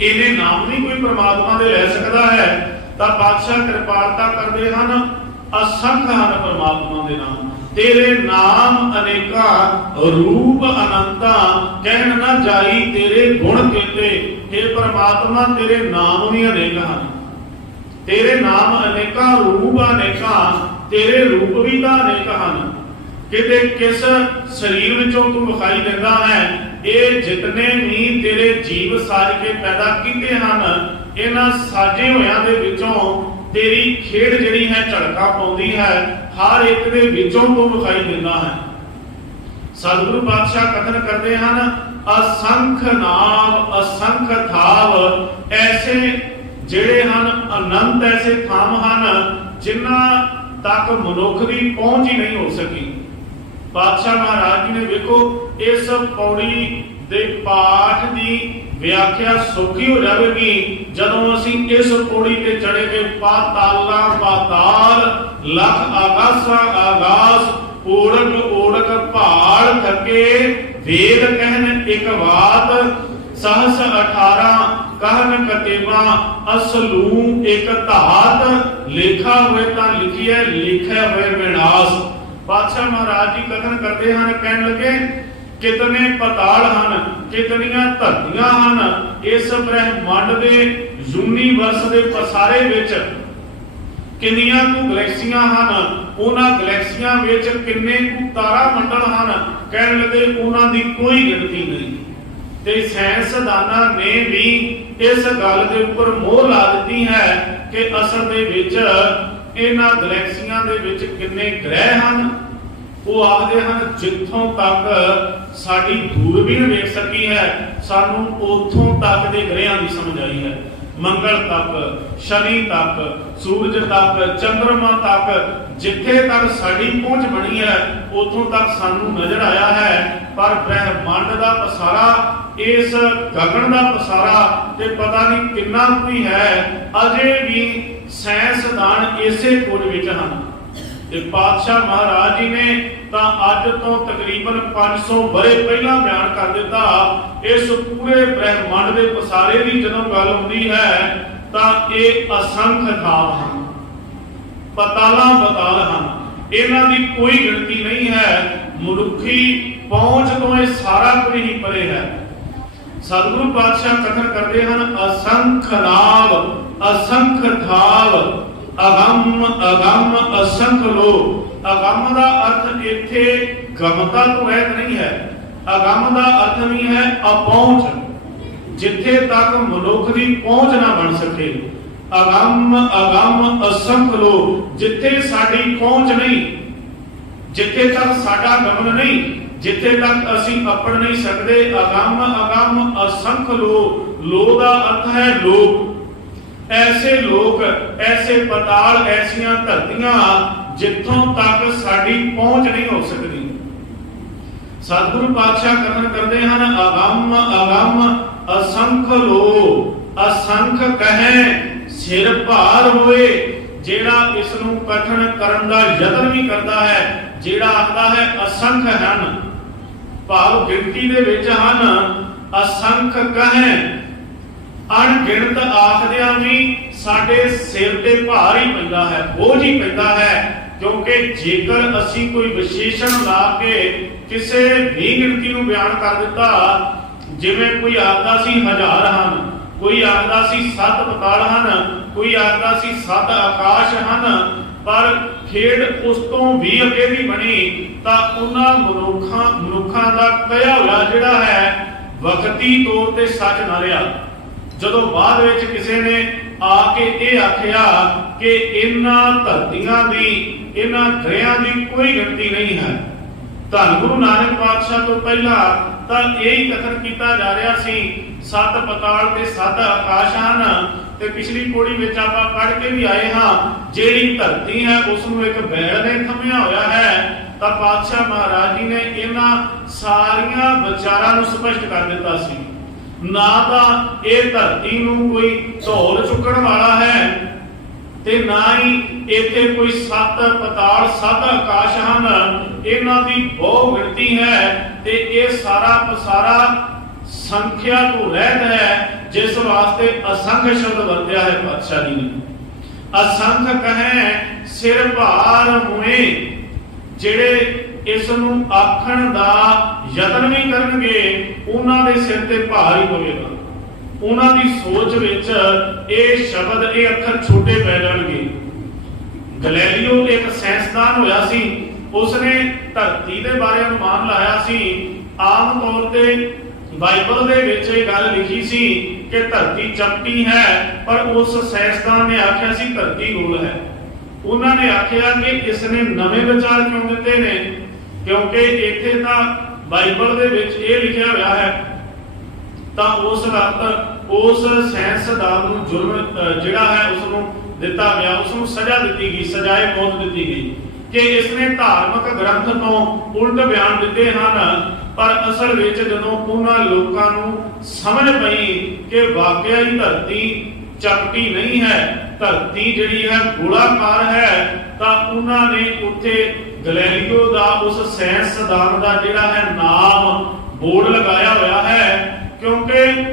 ਇਹਨੇ ਨਾਮ ਨਹੀਂ ਕੋਈ ਪ੍ਰਮਾਤਮਾ ਦੇ ਲੈ ਸਕਦਾ ਹੈ। ਤਾਂ ਪਾਤਸ਼ਾਹ ਕਿਰਪਾਲਤਾ ਕਰਦੇ ਹਨ, ਅਸੰਖ ਹਨ ਪ੍ਰਮਾਤਮਾ ਦੇ ਨਾਮ। ਤੇਰੇ ਨਾਮ ਅਨੇਕਾਂ ਰੂਪ ਅਨੰਤਾ, ਕਹਿਣ ਨਾ ਜਾਈ ਤੇਰੇ ਗੁਣ ਕੀਤੇ। हे ਪ੍ਰਮਾਤਮਾ ਤੇਰੇ ਨਾਮ ਵੀ ਅਨੇਕ ਹਨ, ਤੇਰੇ ਨਾਮ ਅਨੇਕਾਂ ਰੂਪ ਅਨੇਕਾਂ, ਤੇਰੇ ਰੂਪ ਵੀ ਤਾਂ ਅਨੇਕ ਹਨ। ਕਿਤੇ ਕਿਸ ਸਰੀਰ ਵਿੱਚੋਂ ਤੂੰ ਵਿਖਾਈ ਦਿੰਦਾ ਹੈ। ਇਹ ਜਿਤਨੇ ਵੀ ਤੇਰੇ ਜੀਵ ਸਾਜ ਕੇ ਪੈਦਾ ਕੀਤੇ ਹਨ, ਇਹਨਾਂ ਸਾਜੇ ਹੋਇਆਂ ਦੇ ਵਿੱਚੋਂ ਤੇਰੀ ਖੇਡ ਜਿਹੜੀ ਹੈ ਝਲਕਾਂ ਪਾਉਂਦੀ ਹੈ, ਹਰ ਇੱਕ ਦੇ ਵਿੱਚੋਂ ਤੂੰ ਵਿਖਾਈ ਦਿੰਦਾ ਹੈ। ਸਤਿਗੁਰੂ ਪਾਤਸ਼ਾਹ ਕਥਨ ਕਰਦੇ ਹਨ, ਅਸੰਖ ਨਾਮ ਅਸੰਖ ਥਾਵ। ਐਸੇ ਜਿਹੜੇ ਹਨ ਅਨੰਤ ਐਸੇ ਥਾਮ ਹਨ ਜਿਨ੍ਹਾਂ ਤੱਕ ਮਨੁੱਖ ਦੀ ਪਹੁੰਚ ਹੀ ਨਹੀਂ ਹੋ ਸਕੀ। ਪਾਤਸ਼ਾਹ ਮਹਾਰਾਜ ਜੀ ਨੇ ਵੇਖੋ ਇਸ ਪੌੜੀ ਦੇ ਪਾਠ ਦੀ ਵਿਆਖਿਆ ਸੌਖੀ ਹੋ ਜਾਵੇਗੀ ਜਦੋਂ ਅਸੀਂ ਇਸ ਪੌੜੀ ਤੇ ਚੜ੍ਹੇਗੇ। ਪਾਤਾਲਾ ਪਾਤਾਲ ਲਖ ਆਗਾਸਾ ਆਗਾਸ, ਓੜਕ ਓੜਕ ਭਾਲ ਥਕੇ, ਵੇਦ ਕਹਿਨ ਇੱਕ ਬਾਤ, सहस 18 कहन कतेवा, असलू एक धात, लेखा हुए ता लिखिए लिखे हुए विनाश। पातशाह महाराज जी कथन करते हैं, कहन लगे कितने पताल हैं, कितनियां धरतियां हैं इस ब्रह्मंड के यूनीवर्स के पसारे विच, किन्नियां कु गैलेक्सियां हैं, उन्हां गैलेक्सियां विच किन्ने कु तारा मंडल हैं, कहन लगे उन्हां दी कोई गिनती नहीं। ते साइंसदानां ने भी इस गल के उपर मोहर ला दी है कि असल दे विच इन्हां गैलेक्सियां दे विच किन्ने ग्रह हैं। वो आखदे हैं जिथों तक साडी दूरबीन वेख सकी है, सानू उथों तक दे ग्रहां दी समझ आई है। मंगल तक, शनि तक, सूरज तक, चंद्रमा तक, जिथे तक साडी पहुंच बनी है उथों तक सानू नजर आया है। पर ब्रह्मांड का पसारा, इस गगन का पसारा ते पता नहीं कितना कोई है, अजे भी साइंसदान इसे खोज विच हैं। पातशाह महाराज जी ने तो अज तो तकरीबन 500 बरे पहला बयान कर दिता। इस पूरे ब्रह्मांड के पसारे की जदों गल आउंदी है तो ये असंख्य थाव हैं, पताला पताल हैं, इन्हां दी कोई गिनती नहीं है। मनुखी पहुंच तो ये सारा कुछ ही परे है। सतगुरु पातशाह कथन करते हैं, असंख्य नाव असंख्य थाव, अगम अगम असंख्य लो। अगम का अर्थ इत्थे गमता तो रहत नहीं है, अगम का अर्थ नहीं है अपहुंच, जिथे तक मनुख की पहुंच ना बन सके। अगम अगम असंख्य लो, जिथे साडी पहुंच नहीं, जिथे तक साडा गमन नहीं, जिथे तक असी अपड़ नहीं सकते। अगम अगम असंख्य लो, लो का अर्थ है लोक। ऐसे लोग, ऐसे पताल, ऐसियां धरतियां जिथों तक साडी पहुंच नहीं हो सकती। सतगुरु पातशाह कथन करते हैं, अगम अगम असंख्य लो, असंख्य कहे सिर भार होए। जेड़ा इसनूं कथन करन दा यतन भी करता है, जेड़ा आखदा है असंख्य हन, भाव गिनती दे विच हन, असंख्य कहे अणगिणत आखदियां भी साडे सिर ते भार ही पैंदा है, बोझ ही पैंदा है। क्योंकि जेकर असी कोई विशेषण ला के किसी भी गिनती नूं बयान कर दिता, जिवें कोई आखदा सी 1000 हन, कोई आखदा सी 7 पताल हन, कोई आखदा सी 7 आकाश हन, पर खेड उस तो भी अगे भी बनी तां उन्हां मनुखां दा कहा होया जिहड़ा है वक्ती तौर ते सच ना रहा। जदों बाद विच किसी ने आके ये आखिया कि इन्हां धरतियां दी, इन्हां ग्रहां दी कोई गिनती नहीं है, ਧੰਨ ਗੁਰੂ ਨਾਨਕ ਪਾਤਸ਼ਾਹ ਤੋਂ ਪਹਿਲਾਂ ਤਾਂ ਇਹ ਹੀ ਕਥਨ ਕੀਤਾ ਜਾ ਰਿਹਾ ਸੀ, 7 ਪਤਾਲ ਤੇ 7 ਆਕਾਸ਼ ਹਨ। ਤੇ ਪਿਛਲੀ ਪੌੜੀ ਵਿੱਚ ਆਪਾਂ ਪੜ੍ਹ ਕੇ ਵੀ ਆਏ ਹਾਂ, ਜਿਹੜੀ ਧਰਤੀ ਹੈ ਉਸ ਨੂੰ ਇੱਕ ਬੈਲ ਨੇ ਥੰਮਿਆ ਹੋਇਆ ਹੈ। ਤਾਂ ਪਾਤਸ਼ਾਹ ਮਹਾਰਾਜ ਜੀ ਨੇ ਇਹਨਾਂ ਸਾਰੀਆਂ ਵਿਚਾਰਾਂ ਨੂੰ ਸਪਸ਼ਟ ਕਰ ਦਿੱਤਾ ਸੀ। ਨਾ ਤਾਂ ਇਹ ਧਰਤੀ ਨੂੰ ਕੋਈ ਧੌਲ ਚੁੱਕਣ ਵਾਲਾ ਹੈ ਤੇ ਨਾ ਹੀ ਇੱਥੇ ਕੋਈ 7 ਪਤਾਲ 7 ਆਕਾਸ਼ ਹਨ, ਇਹਨਾਂ ਦੀ ਬਹੁ ਗਿਣਤੀ ਹੈ ਤੇ ਇਹ ਸਾਰਾ ਪਸਾਰਾ ਸੰਖਿਆ ਤੋਂ ਰਹਿਤ ਹੈ, ਜਿਸ ਵਾਸਤੇ ਅਸੰਖ ਸ਼ਬਦ ਵਰਤਿਆ ਹੈ ਪਾਤਸ਼ਾਹ ਜੀ ਨੇ। ਅਸੰਖ ਕਹੇ ਸਿਰ ਭਾਰ ਹੋਏ, ਜਿਹੜੇ ਇਸ ਨੂੰ ਆਖਣ ਦਾ ਯਤਨ ਵੀ ਕਰਨਗੇ ਉਹਨਾਂ ਦੇ ਸਿਰ ਤੇ ਭਾਰ ਹੀ ਪਵੇਗਾ। ਉਹਨਾਂ ਦੀ ਸੋਚ ਵਿੱਚ ਇਹ ਸ਼ਬਦ, ਇਹ ਅੱਖਰ ਛੋਟੇ ਪੈ ਜਾਣਗੇ। ਗੈਲੀਲੀਓ ਇੱਕ ਸਾਇੰਸਦਾਨ ਹੋਇਆ ਸੀ, ਉਸਨੇ ਧਰਤੀ ਦੇ ਬਾਰੇ ਅਨੁਮਾਨ ਲਾਇਆ ਸੀ। ਆਮ ਤੌਰ ਤੇ ਬਾਈਬਲ ਦੇ ਵਿੱਚ ਇਹ ਗੱਲ ਲਿਖੀ ਸੀ ਕਿ ਧਰਤੀ ਚਪਟੀ ਹੈ, ਪਰ ਉਸ ਸਾਇੰਸਦਾਨ ਨੇ ਆਖਿਆ ਸੀ ਧਰਤੀ ਗੋਲ ਹੈ। ਉਹਨਾਂ ਨੇ ਆਖਿਆ ਕਿ ਇਸ ਨੇ ਨਵੇਂ ਵਿਚਾਰ ਕਿਉਂ ਦਿੱਤੇ ਨੇ, ਕਿਉਂਕਿ ਇੱਥੇ ਤਾਂ ਬਾਈਬਲ ਦੇ ਵਿੱਚ ਇਹ ਲਿਖਿਆ ਹੋਇਆ ਹੈ। ਤਾਂ ਉਸ ਵਕਤ ਉਸ ਸਾਇੰਸਦਾਨ ਨੂੰ ਜੁਰਮ ਜਿਹੜਾ ਹੈ ਉਸ ਨੂੰ ਦਿੱਤਾ ਗਿਆ, ਉਸ ਨੂੰ ਸਜ਼ਾ ਦਿੱਤੀ ਗਈ, ਸਜ਼ਾਏ ਮੌਤ ਦਿੱਤੀ ਗਈ ਕਿ ਇਸ ਨੇ ਧਾਰਮਿਕ ਗ੍ਰੰਥ ਤੋਂ ਉਲਟ ਬਿਆਨ ਦਿੱਤੇ ਹਨ। ਪਰ ਅਸਲ ਵਿੱਚ ਜਦੋਂ ਉਹਨਾਂ ਲੋਕਾਂ ਨੂੰ ਸਮਝ ਪਈ ਕਿ ਵਾਕਿਆ ਹੀ ਧਰਤੀ ਚਪਟੀ ਨਹੀਂ ਹੈ, ਧਰਤੀ ਜਿਹੜੀ ਹੈ ਗੋਲਾਕਾਰ ਹੈ, ਤਾਂ ਉਹਨਾਂ ਨੇ ਉੱਥੇ ਗੈਲੀਲੀਓ ਦਾ, ਉਸ ਸਾਇੰਸਦਾਨ ਦਾ ਜਿਹੜਾ ਹੈ ਨਾਮ ਬੋਰਡ ਲਗਾਇਆ ਹੋਇਆ ਹੈ। ਕਿਉਂਕਿ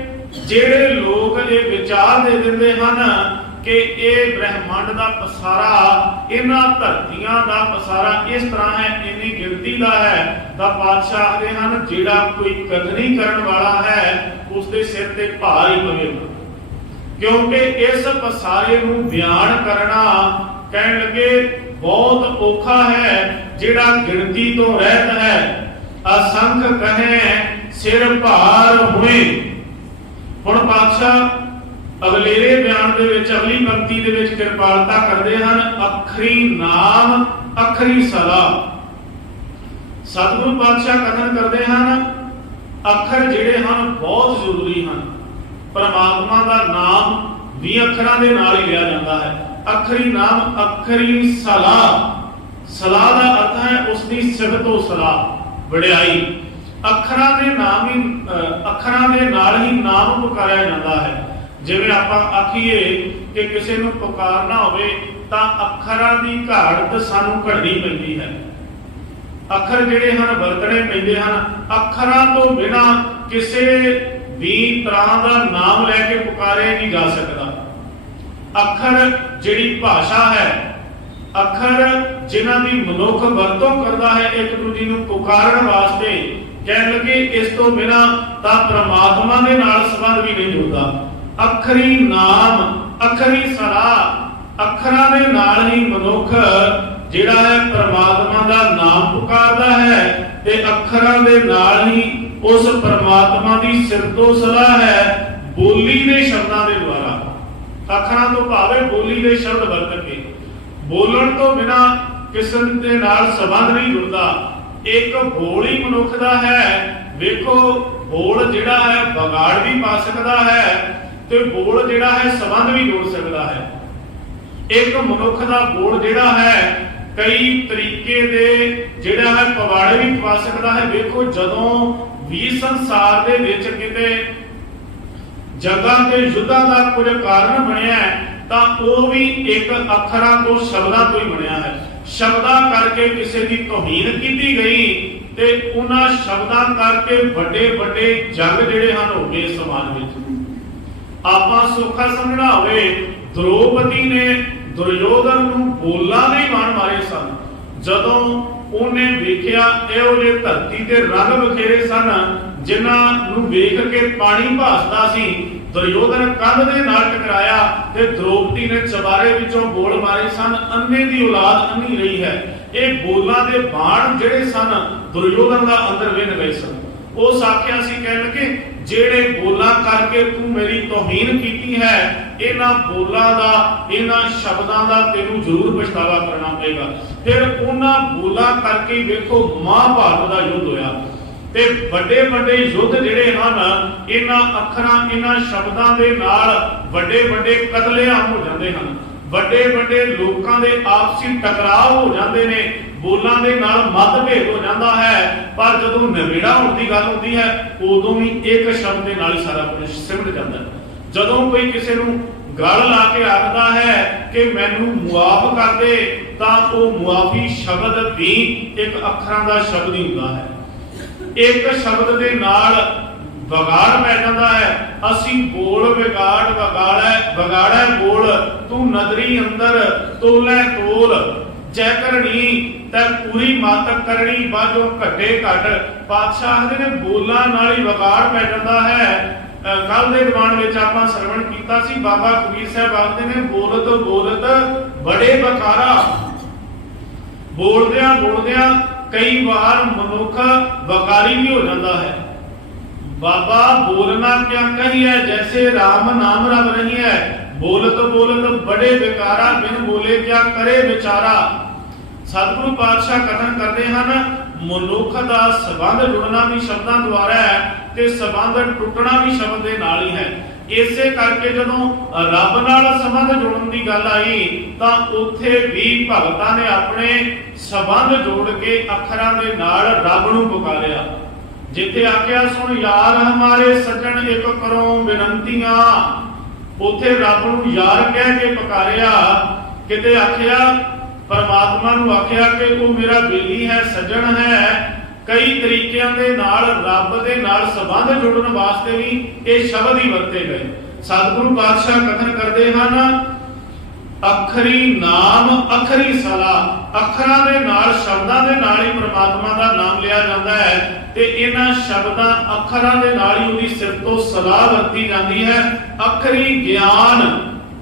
ਜਿਹੜੇ ਲੋਕ ਇਹ ਵਿਚਾਰ ਦੇ ਦਿੰਦੇ ਹਨ ਕਿ ਇਹ ਬ੍ਰਹਿਮੰਡ ਦਾ ਪਸਾਰਾ, ਇਹਨਾਂ ਧਰਤੀਆਂ ਦਾ ਪਸਾਰਾ ਇਸ ਤਰ੍ਹਾਂ ਹੈ, ਇੰਨੀ ਗਿਣਤੀ ਦਾ ਹੈ, ਤਾਂ ਪਾਤਸ਼ਾਹ ਆਖਦੇ ਹਨ ਜਿਹੜਾ ਕੋਈ ਕਥਨੀ ਕਰਨ ਵਾਲਾ ਹੈ ਉਸ ਦੇ ਸਿਰ ਤੇ ਭਾਰ ਹੀ ਪਵੇਗਾ। ਕਿਉਂਕਿ ਇਸ ਪਸਾਰੇ ਨੂੰ ਬਿਆਨ ਕਰਨਾ, ਕਹਿਣ ਲੱਗੇ, ਬਹੁਤ ਔਖਾ ਹੈ, ਜਿਹੜਾ ਗਿਣਤੀ ਤੋਂ ਰਹਿਤ ਹੈ। ਅਸੰਖ ਕਹੇ ਸਿਰ ਭਾਰ ਹੋਏ। ਹੁਣ ਪਾਤਸ਼ਾਹ ਅਗਲੇਰੇ ਬਿਆਨ ਦੇ ਵਿੱਚ, ਅਗਲੀ ਪੰਕਤੀ ਦੇ ਵਿੱਚ ਕਿਰਪਾਲਤਾ ਕਰਦੇ ਹਨ, ਅਖਰੀ ਨਾਮ ਅਖਰੀ ਸਲਾਹ। ਸਤਿਗੁਰੂ ਪਾਤਸ਼ਾਹ ਕਥਨ ਕਰਦੇ ਹਨ ਅੱਖਰ ਜਿਹੜੇ ਹਨ ਬਹੁਤ ਜ਼ਰੂਰੀ ਹਨ। ਪਰਮਾਤਮਾ ਦਾ ਨਾਮ 20 ਅੱਖਰਾਂ ਦੇ ਨਾਲ ਹੀ ਲਿਆ ਜਾਂਦਾ ਹੈ। ਅਖਰੀ ਨਾਮ ਅਖਰੀ ਸਲਾਹ। ਸਲਾਹ ਦਾ ਅਰਥ ਹੈ ਉਸ ਦੀ ਸਿਫਤੋ ਸਲਾਹ, ਵਡਿਆਈ। ਅੱਖਰਾਂ ਦੇ ਨਾਲ ਹੀ ਨਾਮ ਪੁਕਾਰਿਆ ਜਾਂਦਾ ਹੈ। ਜਿਵੇਂ ਆਪਾਂ ਆਖੀਏ ਕਿ ਕਿਸੇ ਨੂੰ ਪੁਕਾਰਨਾ ਹੋਵੇ ਤਾਂ ਅੱਖਰਾਂ ਦੀ ਘਾਟ ਸਾਨੂੰ ਘੜਨੀ ਪੈਂਦੀ ਹੈ। ਅੱਖਰ ਜਿਹੜੇ ਹਨ ਵਰਤਣੇ ਪੈਂਦੇ ਹਨ। ਅੱਖਰਾਂ ਤੋਂ ਬਿਨਾਂ ਕਿਸੇ ਵੀ ਤਰ੍ਹਾਂ ਦਾ ਨਾਮ ਲੈ ਕੇ ਪੁਕਾਰਿਆ ਨਹੀਂ ਜਾ ਸਕਦਾ। ਅੱਖਰ ਜਿਹੜੀ ਭਾਸ਼ਾ ਹੈ, ਅੱਖਰ ਜਿਨ੍ਹਾਂ ਦੀ ਮਨੁੱਖ ਵਰਤੋਂ ਕਰਦਾ ਹੈ ਇੱਕ ਦੂਜੇ ਨੂੰ ਪੁਕਾਰਨ ਵਾਸਤੇ, ਕਹਿਣ ਲੱਗੇ ਇਸ ਤੋਂ ਬਿਨਾਂ ਤਾਂ ਪ੍ਰਮਾਤਮਾ ਦੇ ਨਾਲ ਸੰਬੰਧ ਵੀ ਨਹੀਂ ਜੁੜਦਾ। ਅਖਰੀ ਨਾਮ ਅਖਰੀ ਸਲਾਹ, ਅੱਖਰਾਂ ਦੇ ਨਾਲ ਹੀ ਮਨੁੱਖ ਜਿਹੜਾ ਹੈ ਪ੍ਰਮਾਤਮਾ ਦਾ ਨਾਮ ਪੁਕਾਰਦਾ ਹੈ ਤੇ ਅੱਖਰਾਂ ਦੇ ਨਾਲ ਹੀ ਉਸ ਪ੍ਰਮਾਤਮਾ ਦੀ ਸਿਫਤੋ ਸਲਾਹ ਹੈ ਬੋਲੀ ਦੇ ਸ਼ਬਦਾਂ ਦੇ ਦੁਆਰਾ। ਅੱਖਰਾਂ ਤੋਂ ਭਾਵੇਂ ਬੋਲੀ ਦੇ ਸ਼ਬਦ ਵਰਤ ਕੇ, ਬੋਲਣ ਤੋਂ ਬਿਨਾਂ ਕਿਸੇ ਦੇ ਨਾਲ ਸੰਬੰਧ ਨਹੀਂ ਜੁੜਦਾ। ਇੱਕ ਬੋਲ ਹੀ ਮਨੁੱਖ ਦਾ ਹੈ। ਵੇਖੋ ਬੋਲ ਜਿਹੜਾ ਹੈ ਵਿਗਾੜ ਵੀ ਪਾ ਸਕਦਾ ਹੈ ਤੇ ਬੋਲ ਜਿਹੜਾ ਹੈ ਸੰਬੰਧ ਵੀ ਜੋੜ ਸਕਦਾ ਹੈ। ਇੱਕ ਮਨੁੱਖ ਦਾ ਬੋਲ ਜਿਹੜਾ ਹੈ ਕਈ ਤਰੀਕੇ ਦੇ ਜਿਹੜਾ ਹੈ ਪਵਾੜੇ ਵੀ ਪਾ ਸਕਦਾ ਹੈ। ਵੇਖੋ ਜਦੋਂ ਵੀ ਸੰਸਾਰ ਦੇ ਵਿੱਚ ਕਿਤੇ ਜਗ੍ਹਾ ਤੇ ਯੁੱਧਾਂ ਦਾ ਕੁਝ ਕਾਰਨ ਬਣਿਆ ਤਾਂ ਉਹ ਵੀ ਇੱਕ ਅੱਖਰਾਂ ਤੋਂ, ਸ਼ਬਦਾਂ ਤੋਂ ਹੀ ਬਣਿਆ ਹੈ। ਸ਼ਬਦਾਂ ਕਰਕੇ ਕਿਸੇ ਦੀ ਤੋਹੀਨ ਕੀਤੀ ਗਈ ਤੇ ਉਹਨਾਂ ਸ਼ਬਦਾਂ ਕਰਕੇ ਵੱਡੇ ਵੱਡੇ ਜੰਗ ਜਿਹੜੇ ਹਨ ਹੋ ਗਏ ਸਮਾਜ ਵਿੱਚ। ਆਪਾਂ ਸੌਖਾ ਸਮਝਣਾ ਹੋਵੇ, ਦ੍ਰੋਪਦੀ ਨੇ ਦੁਰਯੋਧਨ ਨੂੰ ਬੋਲਾਂ ਦੇ ਬਾਣ ਮਾਰੇ ਸਨ। ਜਦੋਂ ਉਹਨੇ ਵੇਖਿਆ ਇਹੋ ਜਿਹੇ ਧਰਤੀ ਤੇ ਰੰਗ ਬਖੇਰੇ ਸਨ ਜਿਨ੍ਹਾਂ ਨੂੰ ਵੇਖ ਕੇ ਪਾਣੀ ਭਾਸਦਾ ਸੀ, ਦੁਰਯੋਧਨ ਕੰਧ ਦੇ ਨਾਲ ਟਕਰਾਇਆ ਤੇ ਦ੍ਰੋਪਦੀ ਨੇ ਚਬਾਰੇ ਵਿੱਚੋਂ ਬੋਲ ਮਾਰੇ ਸਨ। ਅੰਨੇ ਦੀ ਔਲਾਦ ਅੰਨੀ ਰਹੀ ਹੈ। ਇਹ ਬੋਲਾਂ ਦੇ ਬਾਣ ਜਿਹੜੇ ਸਨ ਦੁਰਯੋਧਨ ਦਾ ਅੰਦਰ ਵਿੰਨ ਗਏ ਸਨ। ਉਹ ਸਾਖਿਆ ਸੀ, ਕਹਿਣ ਲੱਗੇ ਜਿਹੜੇ ਬੋਲਾਂ ਕਰਕੇ ਤੂੰ ਮੇਰੀ ਤੋਹੀਨ ਕੀਤੀ ਹੈ इन्हां बोलां दा इन्हां शब्दां दा तैनूं जरूर पछतावा करना पेगा। फिर उन्हां बोलां करके वेखो महाभारत दा युद्ध होया ते बड़े बड़े युद्ध जिहड़े हन इन्हां अखरां इन्हां शब्दां दे नाल बड़े बड़े कतलेआम हो जांदे हन, बड़े बड़े लोकां दे आपसी टकराव हो जांदे ने, बोलां दे नाल मतभेद हो जांदा है। पर जदों नवेड़ा होण दी गल हुंदी है उदों भी एक शब्द दे नाल ही सारा कुछ सिमट जांदा है। जदों कोई किसी नूं गल ला के आखदा है कि मैनूं मुआफ कर दे तां ओह मुआफी शब्द भी एक अखरां दा शब्द ही हुंदा है। एक शब्द दे नाल ਵਿਗਾੜ पै जाता है। असी बोल विगाड़ विगाड़ै विगाड़ै बोल तू नदरी अंदर तोलै तोल जै करनी तै पूरी मत करनी बाजो घटे घट। पातशाह आखदे ने बोलां नाल ही विगाड़ पै जाता है। कल दे दीवान विच आपां सरवण कीता सी बाबा कबीर साहब आखदे ने बोलत बोलत बड़े बकारा। बोलदियां बोलदियां कई बार मनुख वकारी भी हो जाता है। बाबा बोलना क्या कही है जैसे राम नाम रब नहीं है। बोलत बोलत बड़े बेकारा बिन बोले क्या करे बेचारा। सतगुरु पातशाह कथन करते हैं मनुख का संबंध जुड़ना भी शब्दां द्वारा है ते संबंध टुटना भी शब्द दे नाल ही है। इसे करके जदों रब नाल संबंध जुड़न की गल आई तां उत्थे भी भगतां ने अपने संबंध जोड़ के अखरां दे नाल रब नूं पुकारिया। जिथे आख्या सुन यार हमारे सज्जन एक करो विनंतियां, उथे रब नूं यार कह के पुकारिया। किते आख्या परमात्मा नूं आख्या कि वो मेरा बेली है सज्जन है। कई तरीकों के नाल रब दे नाल संबंध जुड़न वास्ते भी ये शब्द ही वरते गए। सतगुरु पातशाह कथन करते हैं अखरी नाम अखरी सलाह। अखरां दे नाल शब्दां दे नाल ही परमात्मा दा नाम लिया जाता है ते इन्हां शब्दां अखरां दे नाल ही उहदी सिर तो सलाह वरती जाती है। अखरी ज्ञान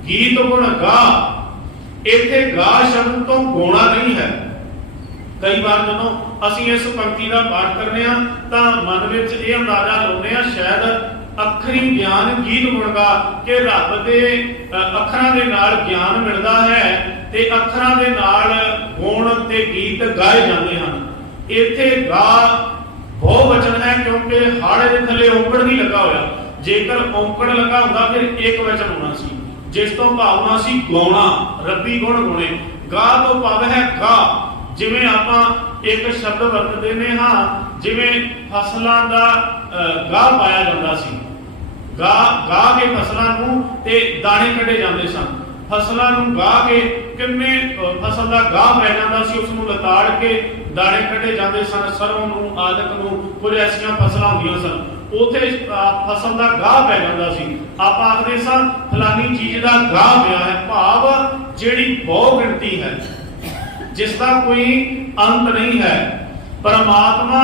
गीत गुण गा। इत्थे गा शब्द तो गौणा नहीं है। कई बार जदों असीं इस पंक्ति का पाठ करने तां मन विच इह अंदाजा लाउने शायद अखरी ज्ञान गीत गुण गा कि रब दे अखरां दे नाल ज्ञान मिलदा है ते अखरां दे नाल गुण ते गीत गाए जाते हैं। इत्थे गा बहुवचन है क्योंकि हाड़े दे थल्ले औंकड़ नहीं लगा होया। जेकर औंकड़ लगा हुंदा फिर एक वचन होना सी जिस तो भावना सी गौणा रब्बी गुण गुणे। गा तो भाव है गा। जिवें आपां एक शब्द वरतदे ने हाँ जिवें फसलां दा गाह पाया जाता सी। गा गा के फसलां नूं ते दाणे कढे जांदे सन। फसलां नूं गा के किन्ने फसल दा गाह पै जांदा सी उस नूं लताड़ के दाणे कढे जांदे सन। सरों नूं आदक नूं कुछ ऐसियां फसलां हुंदियां सन उथे फसल दा गाह पै जांदा सी। आपां आखदे सन फलानी चीज दा गाह पिया है भाव जिहड़ी बहु गिणती है जिसका कोई अंत नहीं है। परमात्मा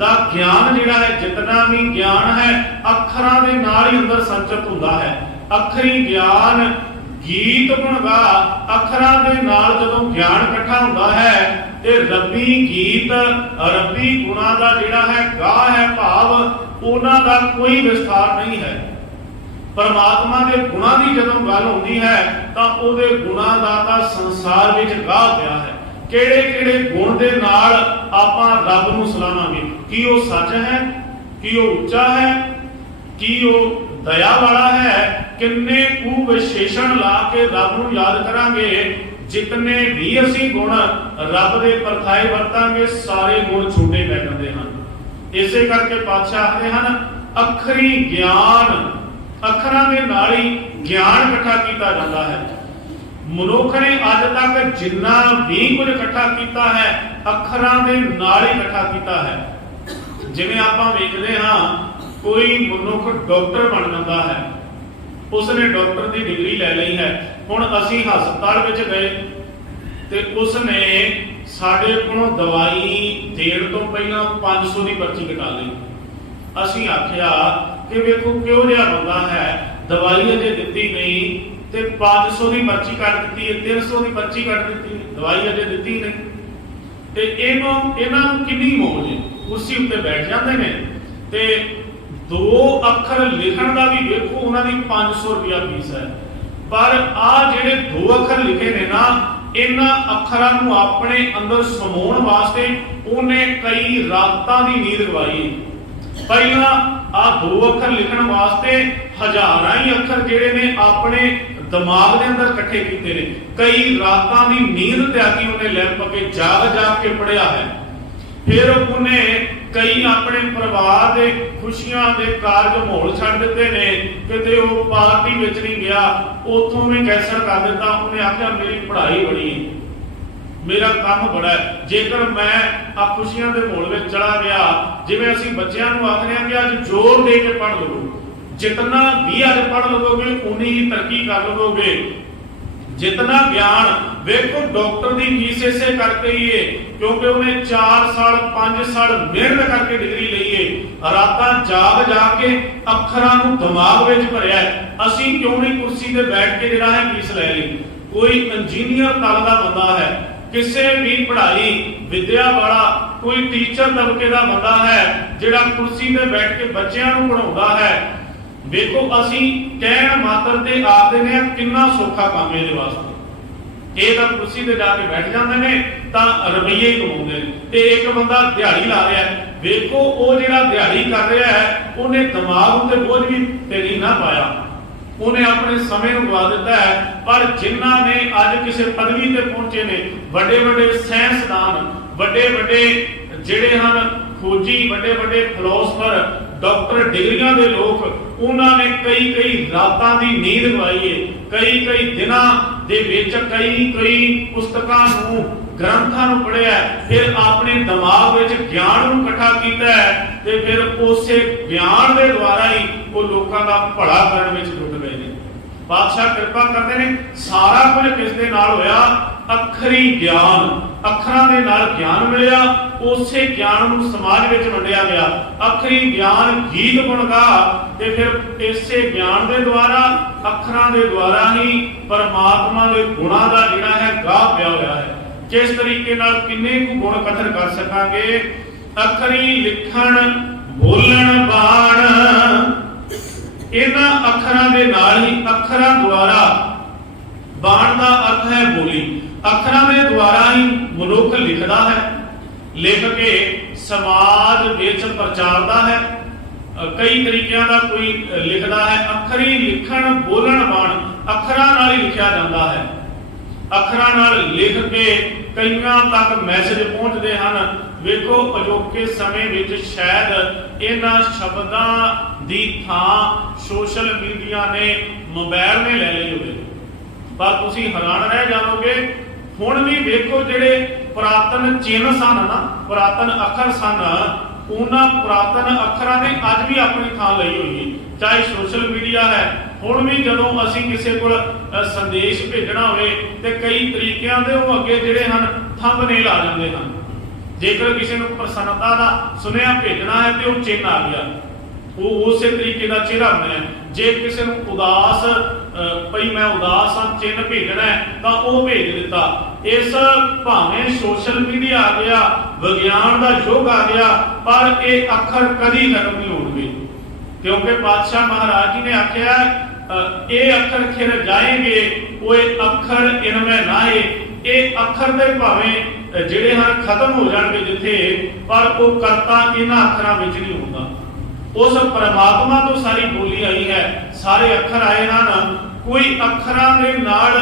दा ज्ञान जिहड़ा है जितना भी ज्ञान है अखरां दे नाल ही अंदर संचित हुंदा है। अखरी ज्ञान गीत गुण गा। अखरां दे नाल जदों ज्ञान इकट्ठा हुंदा है ते रब्बी गीत रब्बी गुणां दा जिहड़ा है गा है भाव उन्हां दा कोई विस्तार नहीं है। परमात्मा के गुणां की जदों गल होंदी है तां उहदे गुणां दा तां संसार विच गाह पिया है। किहड़े किहड़े गुण दे नाल आपां रब नूं सलाहांगे कि वो सच है, कि वो उच्चा है, कि वो दया वाला है। किन्ने कु विशेषण ला के रब नूं याद करांगे जितने भी असीं गुण रब दे परथाए वरतांगे सारे गुण छूटे पै जांदे हन। इसे करके पातशाह आखदे हन अखरी ज्ञान। अखरां दे नाल ही ज्ञान इकट्ठा कीता जाता है। मनुख ने अज तक जिन्ना भी कुछ इकट्ठा किया है अखरां दे नाल ही इकट्ठा किया है। जिवें आपां वेखदे हां कोई मनुख डॉक्टर बन जाता है उसने डॉक्टर की डिग्री ले ली है। हुण असीं हस्पताल विच गए ते उसने साडे कोलों दवाई देण तो पहलां 500 की पर्ची कटा ली। असीं आखिया कि वेखो क्यों जिहा बंदा है दवाई अजे दित्ती नहीं ते 500 की पर्ची कट दी है 300 की पर्ची कट दी दवाई अजे दित्ती नहीं ते इन्हां नूं किन्नी मौज है। कुर्सी उत्ते बैठ जाते हैं ते 2 अखर लिखण दा भी वेखो उन्हां दी 500 रुपया फीस है। पर आ ਜਿਹੜੇ ਦੋ ਅੱਖਰ ਲਿਖੇ ਨੇ ਨਾ, ਇਹਨਾਂ ਅੱਖਰਾਂ ਨੂੰ ਆਪਣੇ ਅੰਦਰ ਸਮਾਉਣ ਵਾਸਤੇ ਉਹਨੇ ਕਈ ਰਾਤਾਂ ਦੀ ਨੀਂਦ ਗਵਾਈ। ਪਹਿਲਾਂ ਆ ਦੋ ਅੱਖਰ ਲਿਖਣ ਵਾਸਤੇ ਹਜ਼ਾਰਾਂ ਹੀ ਅੱਖਰ ਜਿਹੜੇ ਨੇ ਆਪਣੇ ਦਿਮਾਗ ਦੇ ਅੰਦਰ ਇਕੱਠੇ ਕੀਤੇ ਨੇ। ਕਈ ਰਾਤਾਂ ਦੀ ਨੀਂਦ ਤਿਆਗੀ ਉਹਨੇ ਲਿਪ ਕੇ ਜਾਗ ਕੇ ਪੜਿਆ ਹੈ। ਫਿਰ ਉਹਨੇ ਕਈ ਆਪਣੇ ਪਰਿਵਾਰ ਦੇ ਖੁਸ਼ੀਆਂ ਦੇ ਕਾਰਜ ਮਾਹੌਲ ਛੱਡ ਦਿੱਤੇ ਨੇ। ਕਿਤੇ ਉਹ ਪਾਰਟੀ ਵਿੱਚ ਨਹੀਂ ਗਿਆ, ਉੱਥੋਂ ਵੀ ਕੈਂਸਲ ਕਰ ਦਿੱਤਾ। ਉਹਨੇ ਆਖਿਆ ਮੇਰੀ ਪੜ੍ਹਾਈ ਬੜੀ ਹੈ, ਮੇਰਾ ਕੰਮ ਬੜਾ ਹੈ। ਜੇਕਰ ਮੈਂ ਆ ਖੁਸ਼ੀਆਂ ਦੇ ਮਾਹੌਲ ਵਿੱਚ ਚਲਾ ਗਿਆ, ਜਿਵੇਂ ਅਸੀਂ ਬੱਚਿਆਂ ਨੂੰ ਆਖਦੇ ਹਾਂ ਕਿ ਅੱਜ ਜ਼ੋਰ ਦੇ ਕੇ ਪੜ੍ਹ ਲਵੋ, ਜਿਤਨਾ ਵੀ ਅੱਜ ਪੜ੍ਹ ਲਵੋਗੇ ਉਨੀ ਹੀ ਤਰੱਕੀ ਕਰ ਲਵੋਗੇ। जितना ज्ञान देखो डॉक्टर की फीस इसे करके ही है क्योंकि उन्हें 4 साल 5 साल मेहनत करके डिग्री ली है, रातां जाके अखरां नूं दिमाग विच भरिया है। असीं क्यों नहीं कुर्सी ते बैठ के जिहड़ा है फीस लै ली। कोई इंजीनियर तक दा बंदा है, किसी भी पढ़ाई विद्या वाला कोई टीचर तबके का बंदा है जिहड़ा कुर्सी ते बैठ के बच्चों नूं पढ़ाउंदा है। देखो असी कहण मात्र ते आखदे ने किन्ना सौखा काम है इहदे वास्ते। ये तां कुर्सी ते जाके बैठ जांदे ने तां रुपये ही कमाउंदे ने, ते एक बंदा दिहाड़ी ला रहा है। देखो वो जिहड़ा दिहाड़ी कर रहा है उन्हें दिमाग उत्ते बोझ भी तेरी ना पाया, उन्हें अपने समय नूं गवा दिता है। पर जिन्हां ने अज किसी पदवी ते पहुंचे ने, बड़े बड़े साइंसदान, बड़े बड़े जिहड़े हन खोजी, बड़े बड़े फिलोसफर, डॉक्टर डिग्रियां दे लोग, उन्होंने कई रातां दी नींद गवाई है। कई दिनां दे विच कई पुस्तकां नूं ग्रंथां नूं पढ़िया, फिर अपने दिमाग विच ज्ञान नूं इकट्ठा कीता है ते फिर उसे ज्ञान दे द्वारा ही वो लोकां दा भला करन विच जुट गए ने। बादशाह कृपा करते ने, सारा कुछ किस दे नाल होया? अखरी ज्ञान, अखरां दे नाल ज्ञान मिलिया, उसे ज्ञान नूं समाज विच वंडिया गया। अखरी ज्ञान गीत गुण गा ते फिर इसे ज्ञान दे द्वारा, अखरां दे द्वारा ही परमात्मा दे गुणां दा जिहड़ा है गाह पिया होया है। किस तरीके नाल किन्ने कु गुण कथन कर सकांगे? अखरी लिखण बोलण बाण, इन्हां अखरां दे नाल ही, अखरां द्वारा, बाण दा अर्थ है बोली, अखरां दे द्वारा ही मनुख लिखदा है, लिख के समाज विच प्रचारदा है। कई तरीकों का कोई लिखदा है। अखरी लिखण बोलण बाण, अखरां नाल ही लिखिया जांदा है। अखरां नाल लिख के कईयां तक मैसेज पहुंचते हैं। वेखो अजोके समय विच शायद इन्हां शब्दां दी थां सोशल मीडिया ने, मोबाइल ने ले ली होवे, पर तुसीं हैरान रह जाओगे। हुण भी वेखो जिहड़े पुरातन चिन्ह सन ना, पुरातन अखर सन, उन्हां पुरातन अखरां ने अज भी अपनी थां लई हुई है। चाहे सोशल मीडिया है, हुण भी जदों असीं किसी कोल संदेश भेजना होवे ते कई तरीकिਆਂ ਦੇ ਉਹ ਅੱਗੇ ਜਿਹੜੇ ਹਨ ਥੰਬਨੇਲ आ ਜਾਂਦੇ ਹਨ। जेकर किसी को प्रसन्नता का सुनिया भेजना है तो चिन्ह आ गया, वो उस तरीके का चेहरा बनया। जे किसी को उदास भई मैं उदास हाँ चिन्ह भेजना है तो वह भेज दिता। इस भावें सोशल मीडिया आ गया, विज्ञान का युग आ गया, पर यह अखर कभी खत्म नहीं होंगे क्योंकि बादशाह महाराज जी ने आख्या ये अखर खिर जाएंगे, वो अखर इनमें ना है। ये अखर दे भावें जिहड़े हन खत्म हो जाएंगे जिथे, पर वो करता इन्हां अखरां विच नहीं होंदा। उस परमात्मा तो सारी बोली आई है, सारे अखर आए हैं। कोई अखरां दे नाल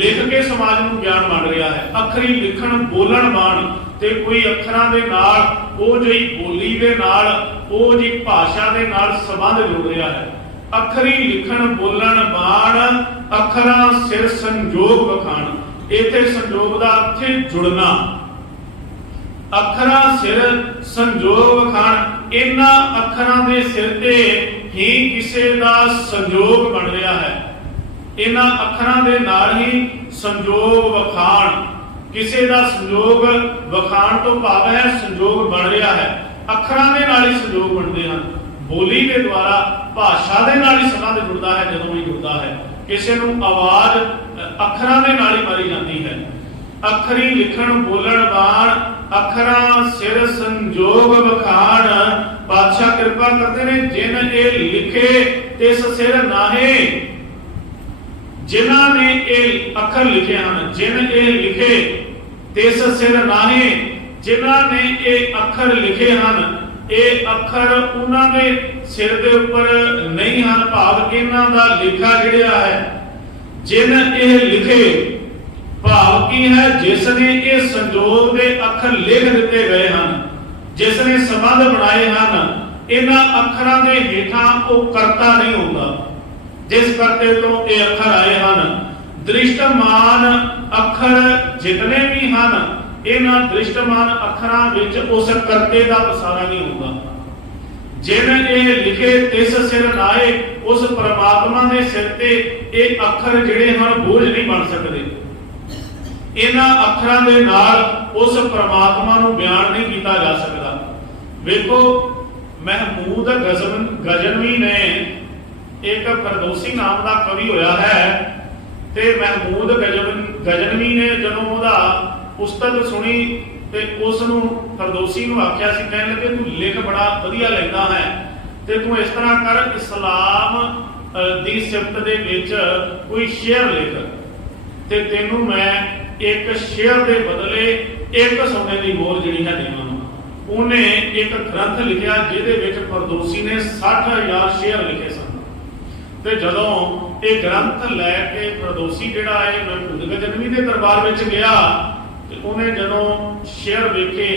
लिख के समाज नूं ज्ञान वंड रहा है, अखरी लिखण बोलण बाण, ते कोई अखरां दे नाल ओ जिही बोली दे नाल ओ जी भाषा दे नाल संबंध जोड़ रहा है। अखरी लिखण बोलण बाण, अखरां सिर संजोग वखाण। इथे संजोग का अर्थ है जुड़ना। अखरां सिर संजोग वखाण, इन्हां अखरां दे सिर ते ही किसी का संजोग बन रहा है। इन्हां अखरां दे नाल ही संजोग वखाण, किसी का संजोग वखाण तो भाव है संजोग बन रहा है। अखरां दे नाल ही संजोग बनते हैं। बोली के द्वारा भाषा दे नाल ही संबंध जुड़ता है। जदों भी जुड़ता है किसी नूं आवाज अखरां दे नाल ही मारी जाती है। अखरी लिखण बोलण बाण, अखरां सिर संजोग वखाण। बादशाह कृपा करते ने, जिन ये लिखे तिस सिर नाहे। जिन्हां ने ये अखर लिखे हैं, जिन ये लिखे तिस सिर नाहे, जिन्हां ने ये अखर लिखे हैं, ये अखर उन्हां दे सिर दे उपर नहीं हैं, भाव इन्हां दा लिखा जिहड़ा है। जिन ये लिखे भाव की है, जिसने ये संजोग के अखर लिख दिते गए हैं, जिसने संबंध बनाए हैं, इन्हां अखरां दे हेठां वो करता नहीं होता, जिस करते तो ये अखर आए हैं। दृष्टमान अखर जितने भी हैं, इन्हां दृष्टमान अखरां विच उस करते का पसारा नहीं होता। जिन ये लिखे तिस सिर नाए, उस परमात्मा के सिर ते ये अखर जिहड़े हैं बोझ नहीं बन सकते। इन्हां अखरां दे नाल उस परमात्मा नूं बयान नहीं किया जा सकता। वेखो, महमूद गजनवी ने एक फरदौसी नाम का कवि होया है, ते महमूद गजनवी ने जदों उहदा पुस्तक सुनी ते उस नूं फरदौसी नूं आख्या सी, कहण लगे तू लिख बड़ा वधिया लिखदा है, ते तू इस तरह कर, इस्लाम दी सिफत दे विच कोई शेर लिख, ते तैनूं मैं एक शेर दे बदले एक सोने की मोहर जिहड़ी है देवां। उन्हें एक ग्रंथ लिखिया जिहदे विच फरदौसी ने 60,000 शेर लिखे सन। ते जदों ये ग्रंथ लैके फरदौसी जिहड़ा है महमूद गजनवी के दरबार विच गया, ते उन्हें जदों शेर वेखे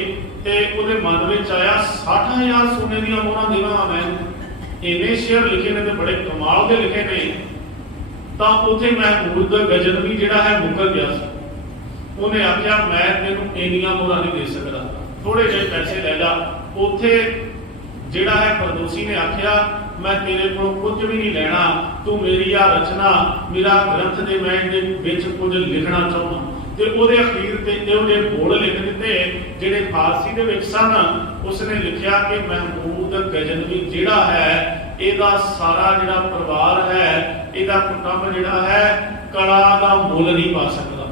ते उहदे मन विच आया 60,000 सोने दी मोहरां देवां मैं, इन्ने शेर लिखे ने ते बड़े कमाल के लिखे ने। तां उत्थे महमूद गजनवी जिहड़ा है मुकर गया सी। उन्हें आख्या मैं तेनों इन्नियां मोहरां नहीं दे सकदा, थोड़े जे पैसे ले जा। उत्थे जिहड़ा है फरदौसी ने आख्या मैं तेरे को कुछ भी नहीं लेना, तू मेरी आ रचना मेरा ग्रंथ दे मैं इहदे विच कुछ लिखना चाहुंदा। ते ओहदे अखीर ते इहो जे बोल लिख दिते जिहड़े फारसी दे विच सन। उसने लिखिया कि महमूद गजनवी जिहड़ा है इहदा सारा जिहड़ा परिवार है, इहदा कुटुंब जिहड़ा है कला दा मुल नहीं पा सकदा।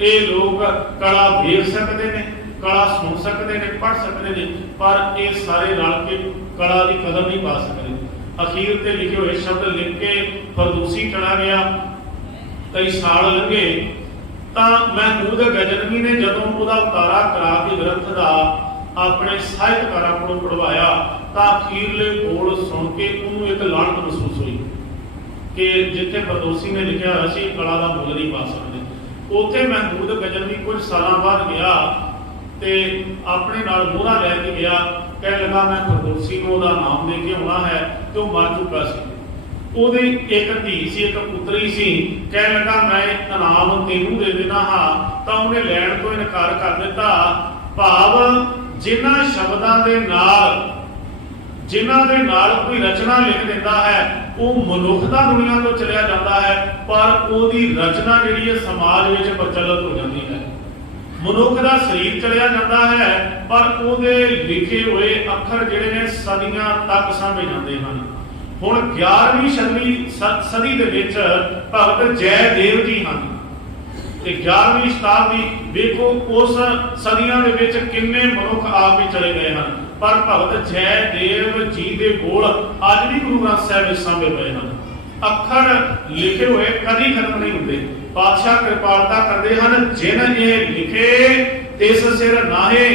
ये लोग कला वेख सकते हैं, कला सुन सकते हैं, पढ़ सकते हैं, पर ये सारे रल के कला की कदर नहीं पा सकते। अखीर ते लिखे हुए शब्द लिख के फरदौसी चला गया। कई साल लंघे तो महमूद गजनवी ने जदों उहदा उतारा करा के ग्रंथ का अपने साहित्यकारां कोलों पढ़वाया, तो अखीरले बोल सुन के उन्होंने एक लानत महसूस हुई कि जिथे फरदौसी ने लिखा असीं कला का मुल नहीं पा सकते। उत्थे महमूद गजनवी कुछ सालों बाद गया ते अपने नाल मोहरा लैके गया, कह लगा मैं फरदौसी को उहदा नाम दे के आउणा है, तो मर चुका सी। उहदी एक धी सी, एक पुत्री सी, कह लगा मैं इनाम तैनूं दे देना हाँ, तो उन्हें लैण तो इनकार कर दिता। भाव जिन्हां शब्दां दे नाल जिन्हां दे नाल कोई रचना लिख दिंदा है वो मनुख दा दुनिया तो चलिया जाता है, पर उहदी रचना जिहड़ी है समाज विच प्रचलित हो जाती है। मनुख का शरीर चलिया जाता है, पर उहदे लिखे हुए अखर जिहड़े ने सदियां तक साਂਭੇ ਜਾਂਦੇ ਹਨ। हुण 11वीं सदी दे विच भगत जयदेव जी हैं, ते 11वीं शताब्दी देखो उस सदियां दे विच किन्ने मनुख आप ही चले गए हैं, पर भगत जयदेव जी दे कोल अज भी गुरु ग्रंथ साहिब विच साਂਭੇ पए हैं। अखर लिखे हुए कभी खत्म नहीं होंगे। पातशाह कृपालता करते हैं, जिन ये लिखे तिस सिर नाहे,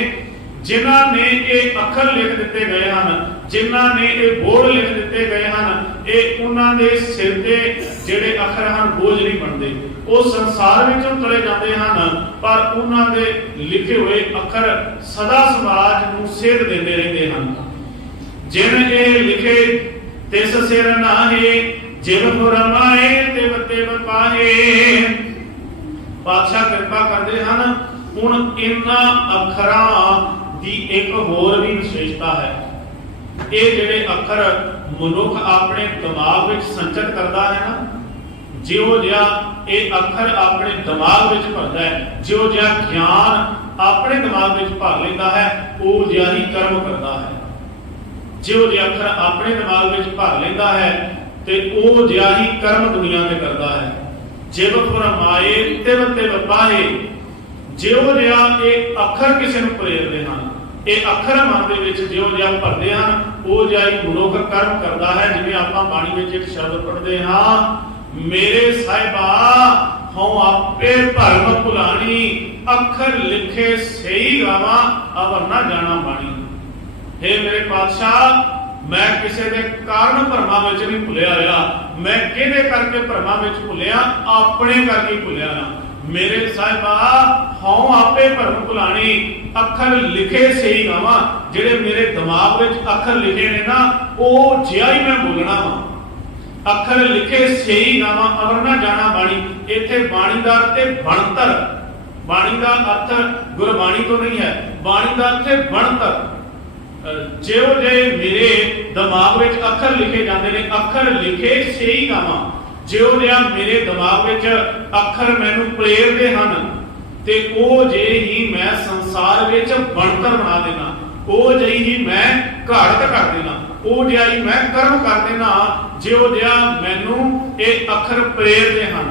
जिन्हां ने ये अखर लिख दिते गए हैं, जिन्हां ने ये बोल लिख दिते गए हैं, ये उन्हां दे सिर ते जिहड़े अखर हैं बोझ नहीं बनते। वो संसार विचों चले जाते हैं, पर उन्हां दे लिखे हुए अखर सदा समाज नूं सेध देंदे रहिंदे हैं। जिन ये लिखे तिस सिर नाहे, जिव फुरमाए तिव तिव पाहे। पातशाह कृपा करते हैं। हुण इन्हां अखरां दी एक होर भी विशेषता है। ये जिहड़े अखर मनुख अपने दिमाग विच संचित करता है ना, जिहो जिहा ये अखर अपने दिमाग विच भरदा है, जिहो जिहा ज्ञान अपने दिमाग विच भर लैंदा है, उहो जिहा ही कर्म करता है। जिहो जिहा अखर अपने दिमाग विच भर लैंदा है ते उहो जिहा ही कर्म दुनिया ते करता है। जिव फरमाए तिव तिव पाहे। जिहो जिहा ये अखर किसी नूं प्रेरदे हन, ये अखर मन दे विच जिहो जिहा भरदे हन, उहो जिहा ही मनुख कर्म करदा है। जिवें आपां बाणी विच एक शब्द पढ़दे हां, मेरे साहिबा हूँ आपे भरम भुलानी, अखर लिखे सही गावा अवर ना जाना बाणी। हे मेरे पातशाह, मैं किसी के कारण भरमा में नहीं भुलिया रहा, मैं किहदे करके भरमा में भुलिया, अपने करके भुलिया ना। मेरे साहिबा हूँ आपे भरम भुलानी, अखर लिखे सही गावा। जिहड़े मेरे दिमाग में अखर लिखे ने ना, वो जिहा ही मैं बोलना वा। अखर लिखे सही गावा अवर ना जाना बाणी। इत्थे बाणी दा अर्थ बनतर, बाणी दा अर्थ गुरबाणी तो नहीं है, बाणी दा अर्थ बनतर। जिहो जे मेरे दिमाग में अखर लिखे जाते हैं, अखर लिखे सही गावा। जिहो जिहा मेरे दिमाग में अखर मैनू प्रेरते हैं, ते ओ जे ही मैं संसार विच बनतर बना देना, ओ जे ही मैं घाड़त कर देना, ओ जिहा ही मैं कर्म कर देना, जिहो जिहा मैनू ये अखर प्रेरते हैं।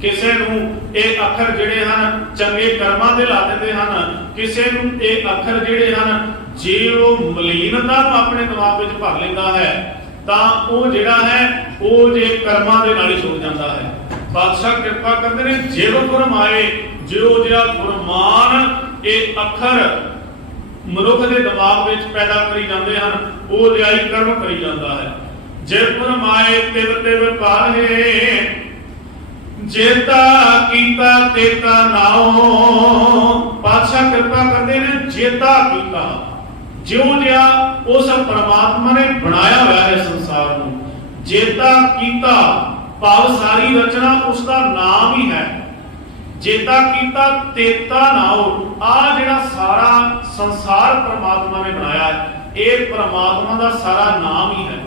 किसी नूं ये अखर जिहड़े हन चंगे कर्मां दे ला दिंदे हन, किसी नूं ये अखर जिहड़े हन जे वो मलीनता अपने दिमाग में भर लेंदा है, तां वो जिहड़ा है वो जे कर्मां दे नाल ही छुड़ जांदा है। पातशाह कृपा करदे ने, जिहो फरमाए जिहो जिहा फरमान ये अखर मनुख के दिमाग में पैदा करी जाते हैं, वो जिहा ही कर्म करी जाता है। जे फरमाए तिव तिव पाहे, जेता कीता तेता नाओ। पातशाह कृपा करते हैं, जेता कीता जिहो जिहा उस परमात्मा ने बनाया हुआ है संसार को, जेता कीता भाव सारी रचना उसका नाम ही है। जेता कीता तेता नाओ, आ जिहड़ा सारा संसार परमात्मा ने बनाया है, ये परमात्मा का सारा नाम ही है।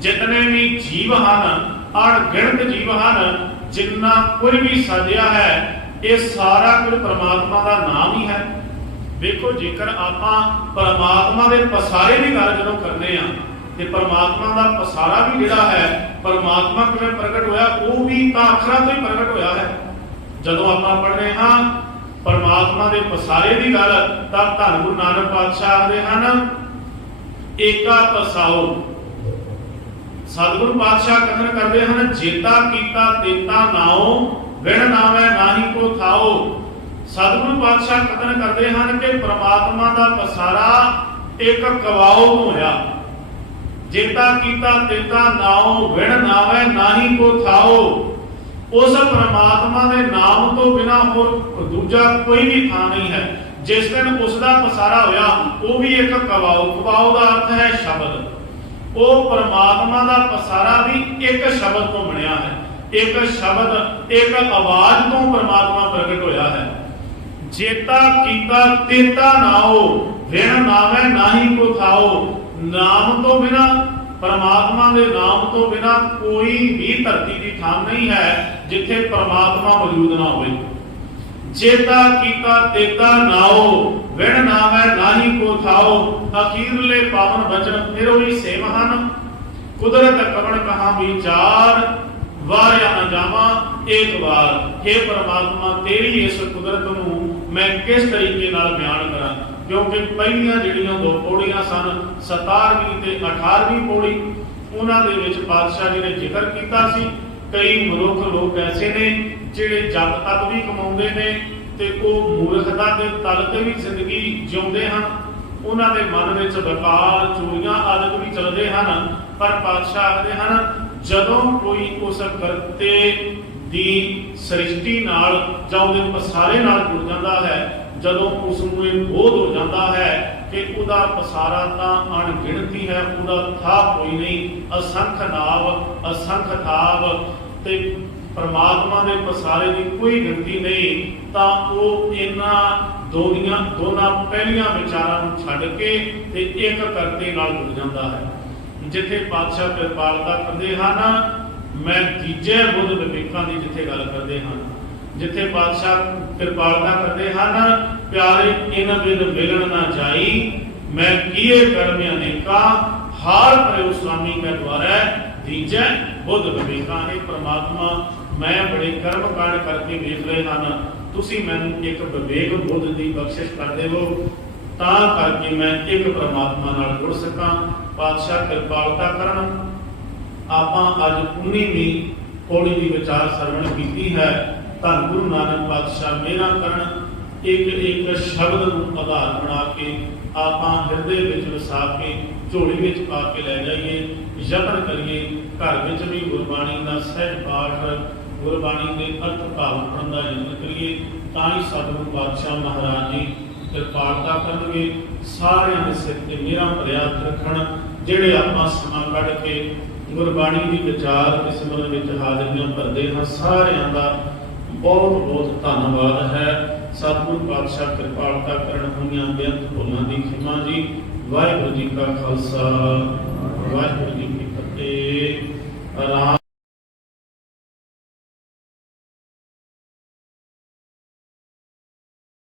जितने भी जीव हैं, अणगिणत जीव हैं, जिन्ना कुछ भी सजिया है, ये सारा कुछ परमात्मा का नाम ही है। देखो, जेकर आपां परमात्मा के पसारे की गल जदों करने आ, ते परमात्मा का पसारा भी जिहड़ा है, परमात्मा किवें प्रगट होया, वो भी तां अखरां तो ही प्रगट होया है। जदों आपां पढ़ रहे हाँ परमात्मा के पसारे की गल, तां धन गुरु नानक पातशाह आखदे हन, एका पसाओ। सतगुरु पातशाह कथन करते हैं, जेता कीता तेता नाओ, विण नावै नाही को थाओ। सतगुरु पातशाह कथन करते हैं कि परमात्मा का पसारा एक कवाओ होया। जेता कीता तेता नाओ, विण नावै नाही को थाओ। उस परमात्मा के नाम तो बिना होर दूजा कोई भी थां नहीं है। जिस दिन उसका पसारा होया, वो भी एक कवाओ। कवाओ का अर्थ है शब्द। वो परमात्मा का पसारा भी एक शब्द तो बनया है, एक शब्द एक आवाज तो परमात्मा प्रगट होया है। जेता कीता तेता नाओ, विण नावै नाही को थाओ। नाम तो बिना, परमात्मा के नाम तो बिना कोई भी धरती की थां नहीं है जिथे परमात्मा मौजूद ना हो। जेता कीता तेता नाओ, विण नावै नाही को थाओ। अखीरले पावन बचन निरोई सेव हन, कुदरत कवण कहा विचार, वारिया न जावा एक बार। हे परमात्मा, तेरी इस कुदरत नूं मैं किस तरीके नाल बयान करा, क्योंकि पहलियां जिहड़ियां दो पौड़ियां सन, 17वीं ते 18वीं पौड़ी, उन्हां दे विच पातशाह जी ने जिक्र कीता सी कई मनुख लोग ऐसे ने जिहड़े जप तक भी कमाउंदे ने ते ओह मूर्खता दे तल ते भी जिंदगी जिउंदे हन। उन्हां दे मन विच व्यापार चोरियां आदि भी चलदे हन, पर पातशाह आखदे हन जदों कोई उस करते दी सृष्टि नाल जां उहदे पसारे नाल जुड़ जांदा है, जदों उसनूं ये बोध हो जाता है कि उहदा पसारा तां अणगिणती है, उहदा था कोई नहीं, असंख नाव असंख थाव, ते परमात्मा के पसारे की कोई गिनती नहीं, तां ओह इन्हां दोनां पहलियां विचारां नूं छड्ड के ते एक करते नाल जुड़ जाता है। जिथे पातशाह कृपालता करते हैं, मैं तीजे बुध विवेकां की जिथे गल करते हैं, जिथे पातशाह कृपालता करते हैं, प्यारे इन बिन मिलन ना जाई, मैं किए कर्म अनेका, हार प्रयो स्वामी के द्वारा तीजे बुध विवेकां। हे परमात्मा, मैं बड़े कर्म कांड करके देख रहे हैं, तुसी मैनूं एक विवेक बुध की बख्शिश कर देवो, तां करके मैं एक परमात्मा नाल जुड़ सकां। पातशाह कृपालता करन। आपां अज 19वीं पौड़ी की विचार श्रवण की है। धन गुरु नानक पातशाह मेरा करन एक एक शब्द नूं आधार बना के आपां हिरदे विच वसा के झोली विच पा के लै जाइए। यतन करिए घर विच भी गुरबाणी का सहज पाठ गुरबाणी के अर्थ भाव पढ़न का यतन करिए। तां ही सतगुरु पातशाह महाराज जी कृपालता करनगे। सारिਆਂ ਦੇ सिर ते मेरा भरिया हत्थ रखण। ਜਿਹੜੇ ਆਪਾਂ ਸਮਾਂ ਕੱਢ ਕੇ गुरबाणी की विचार के सिमरन विच हाजरियां भरदे हां, सारिਆਂ ਦਾ बहुत बहुत धन्यवाद है। सतगुरु पातशाह कृपालता करन होईयां बेअंत भुलां दी खिमा जी। वाहिगुरू जी का खालसा वाहिगुरू जी की फतेह। आराम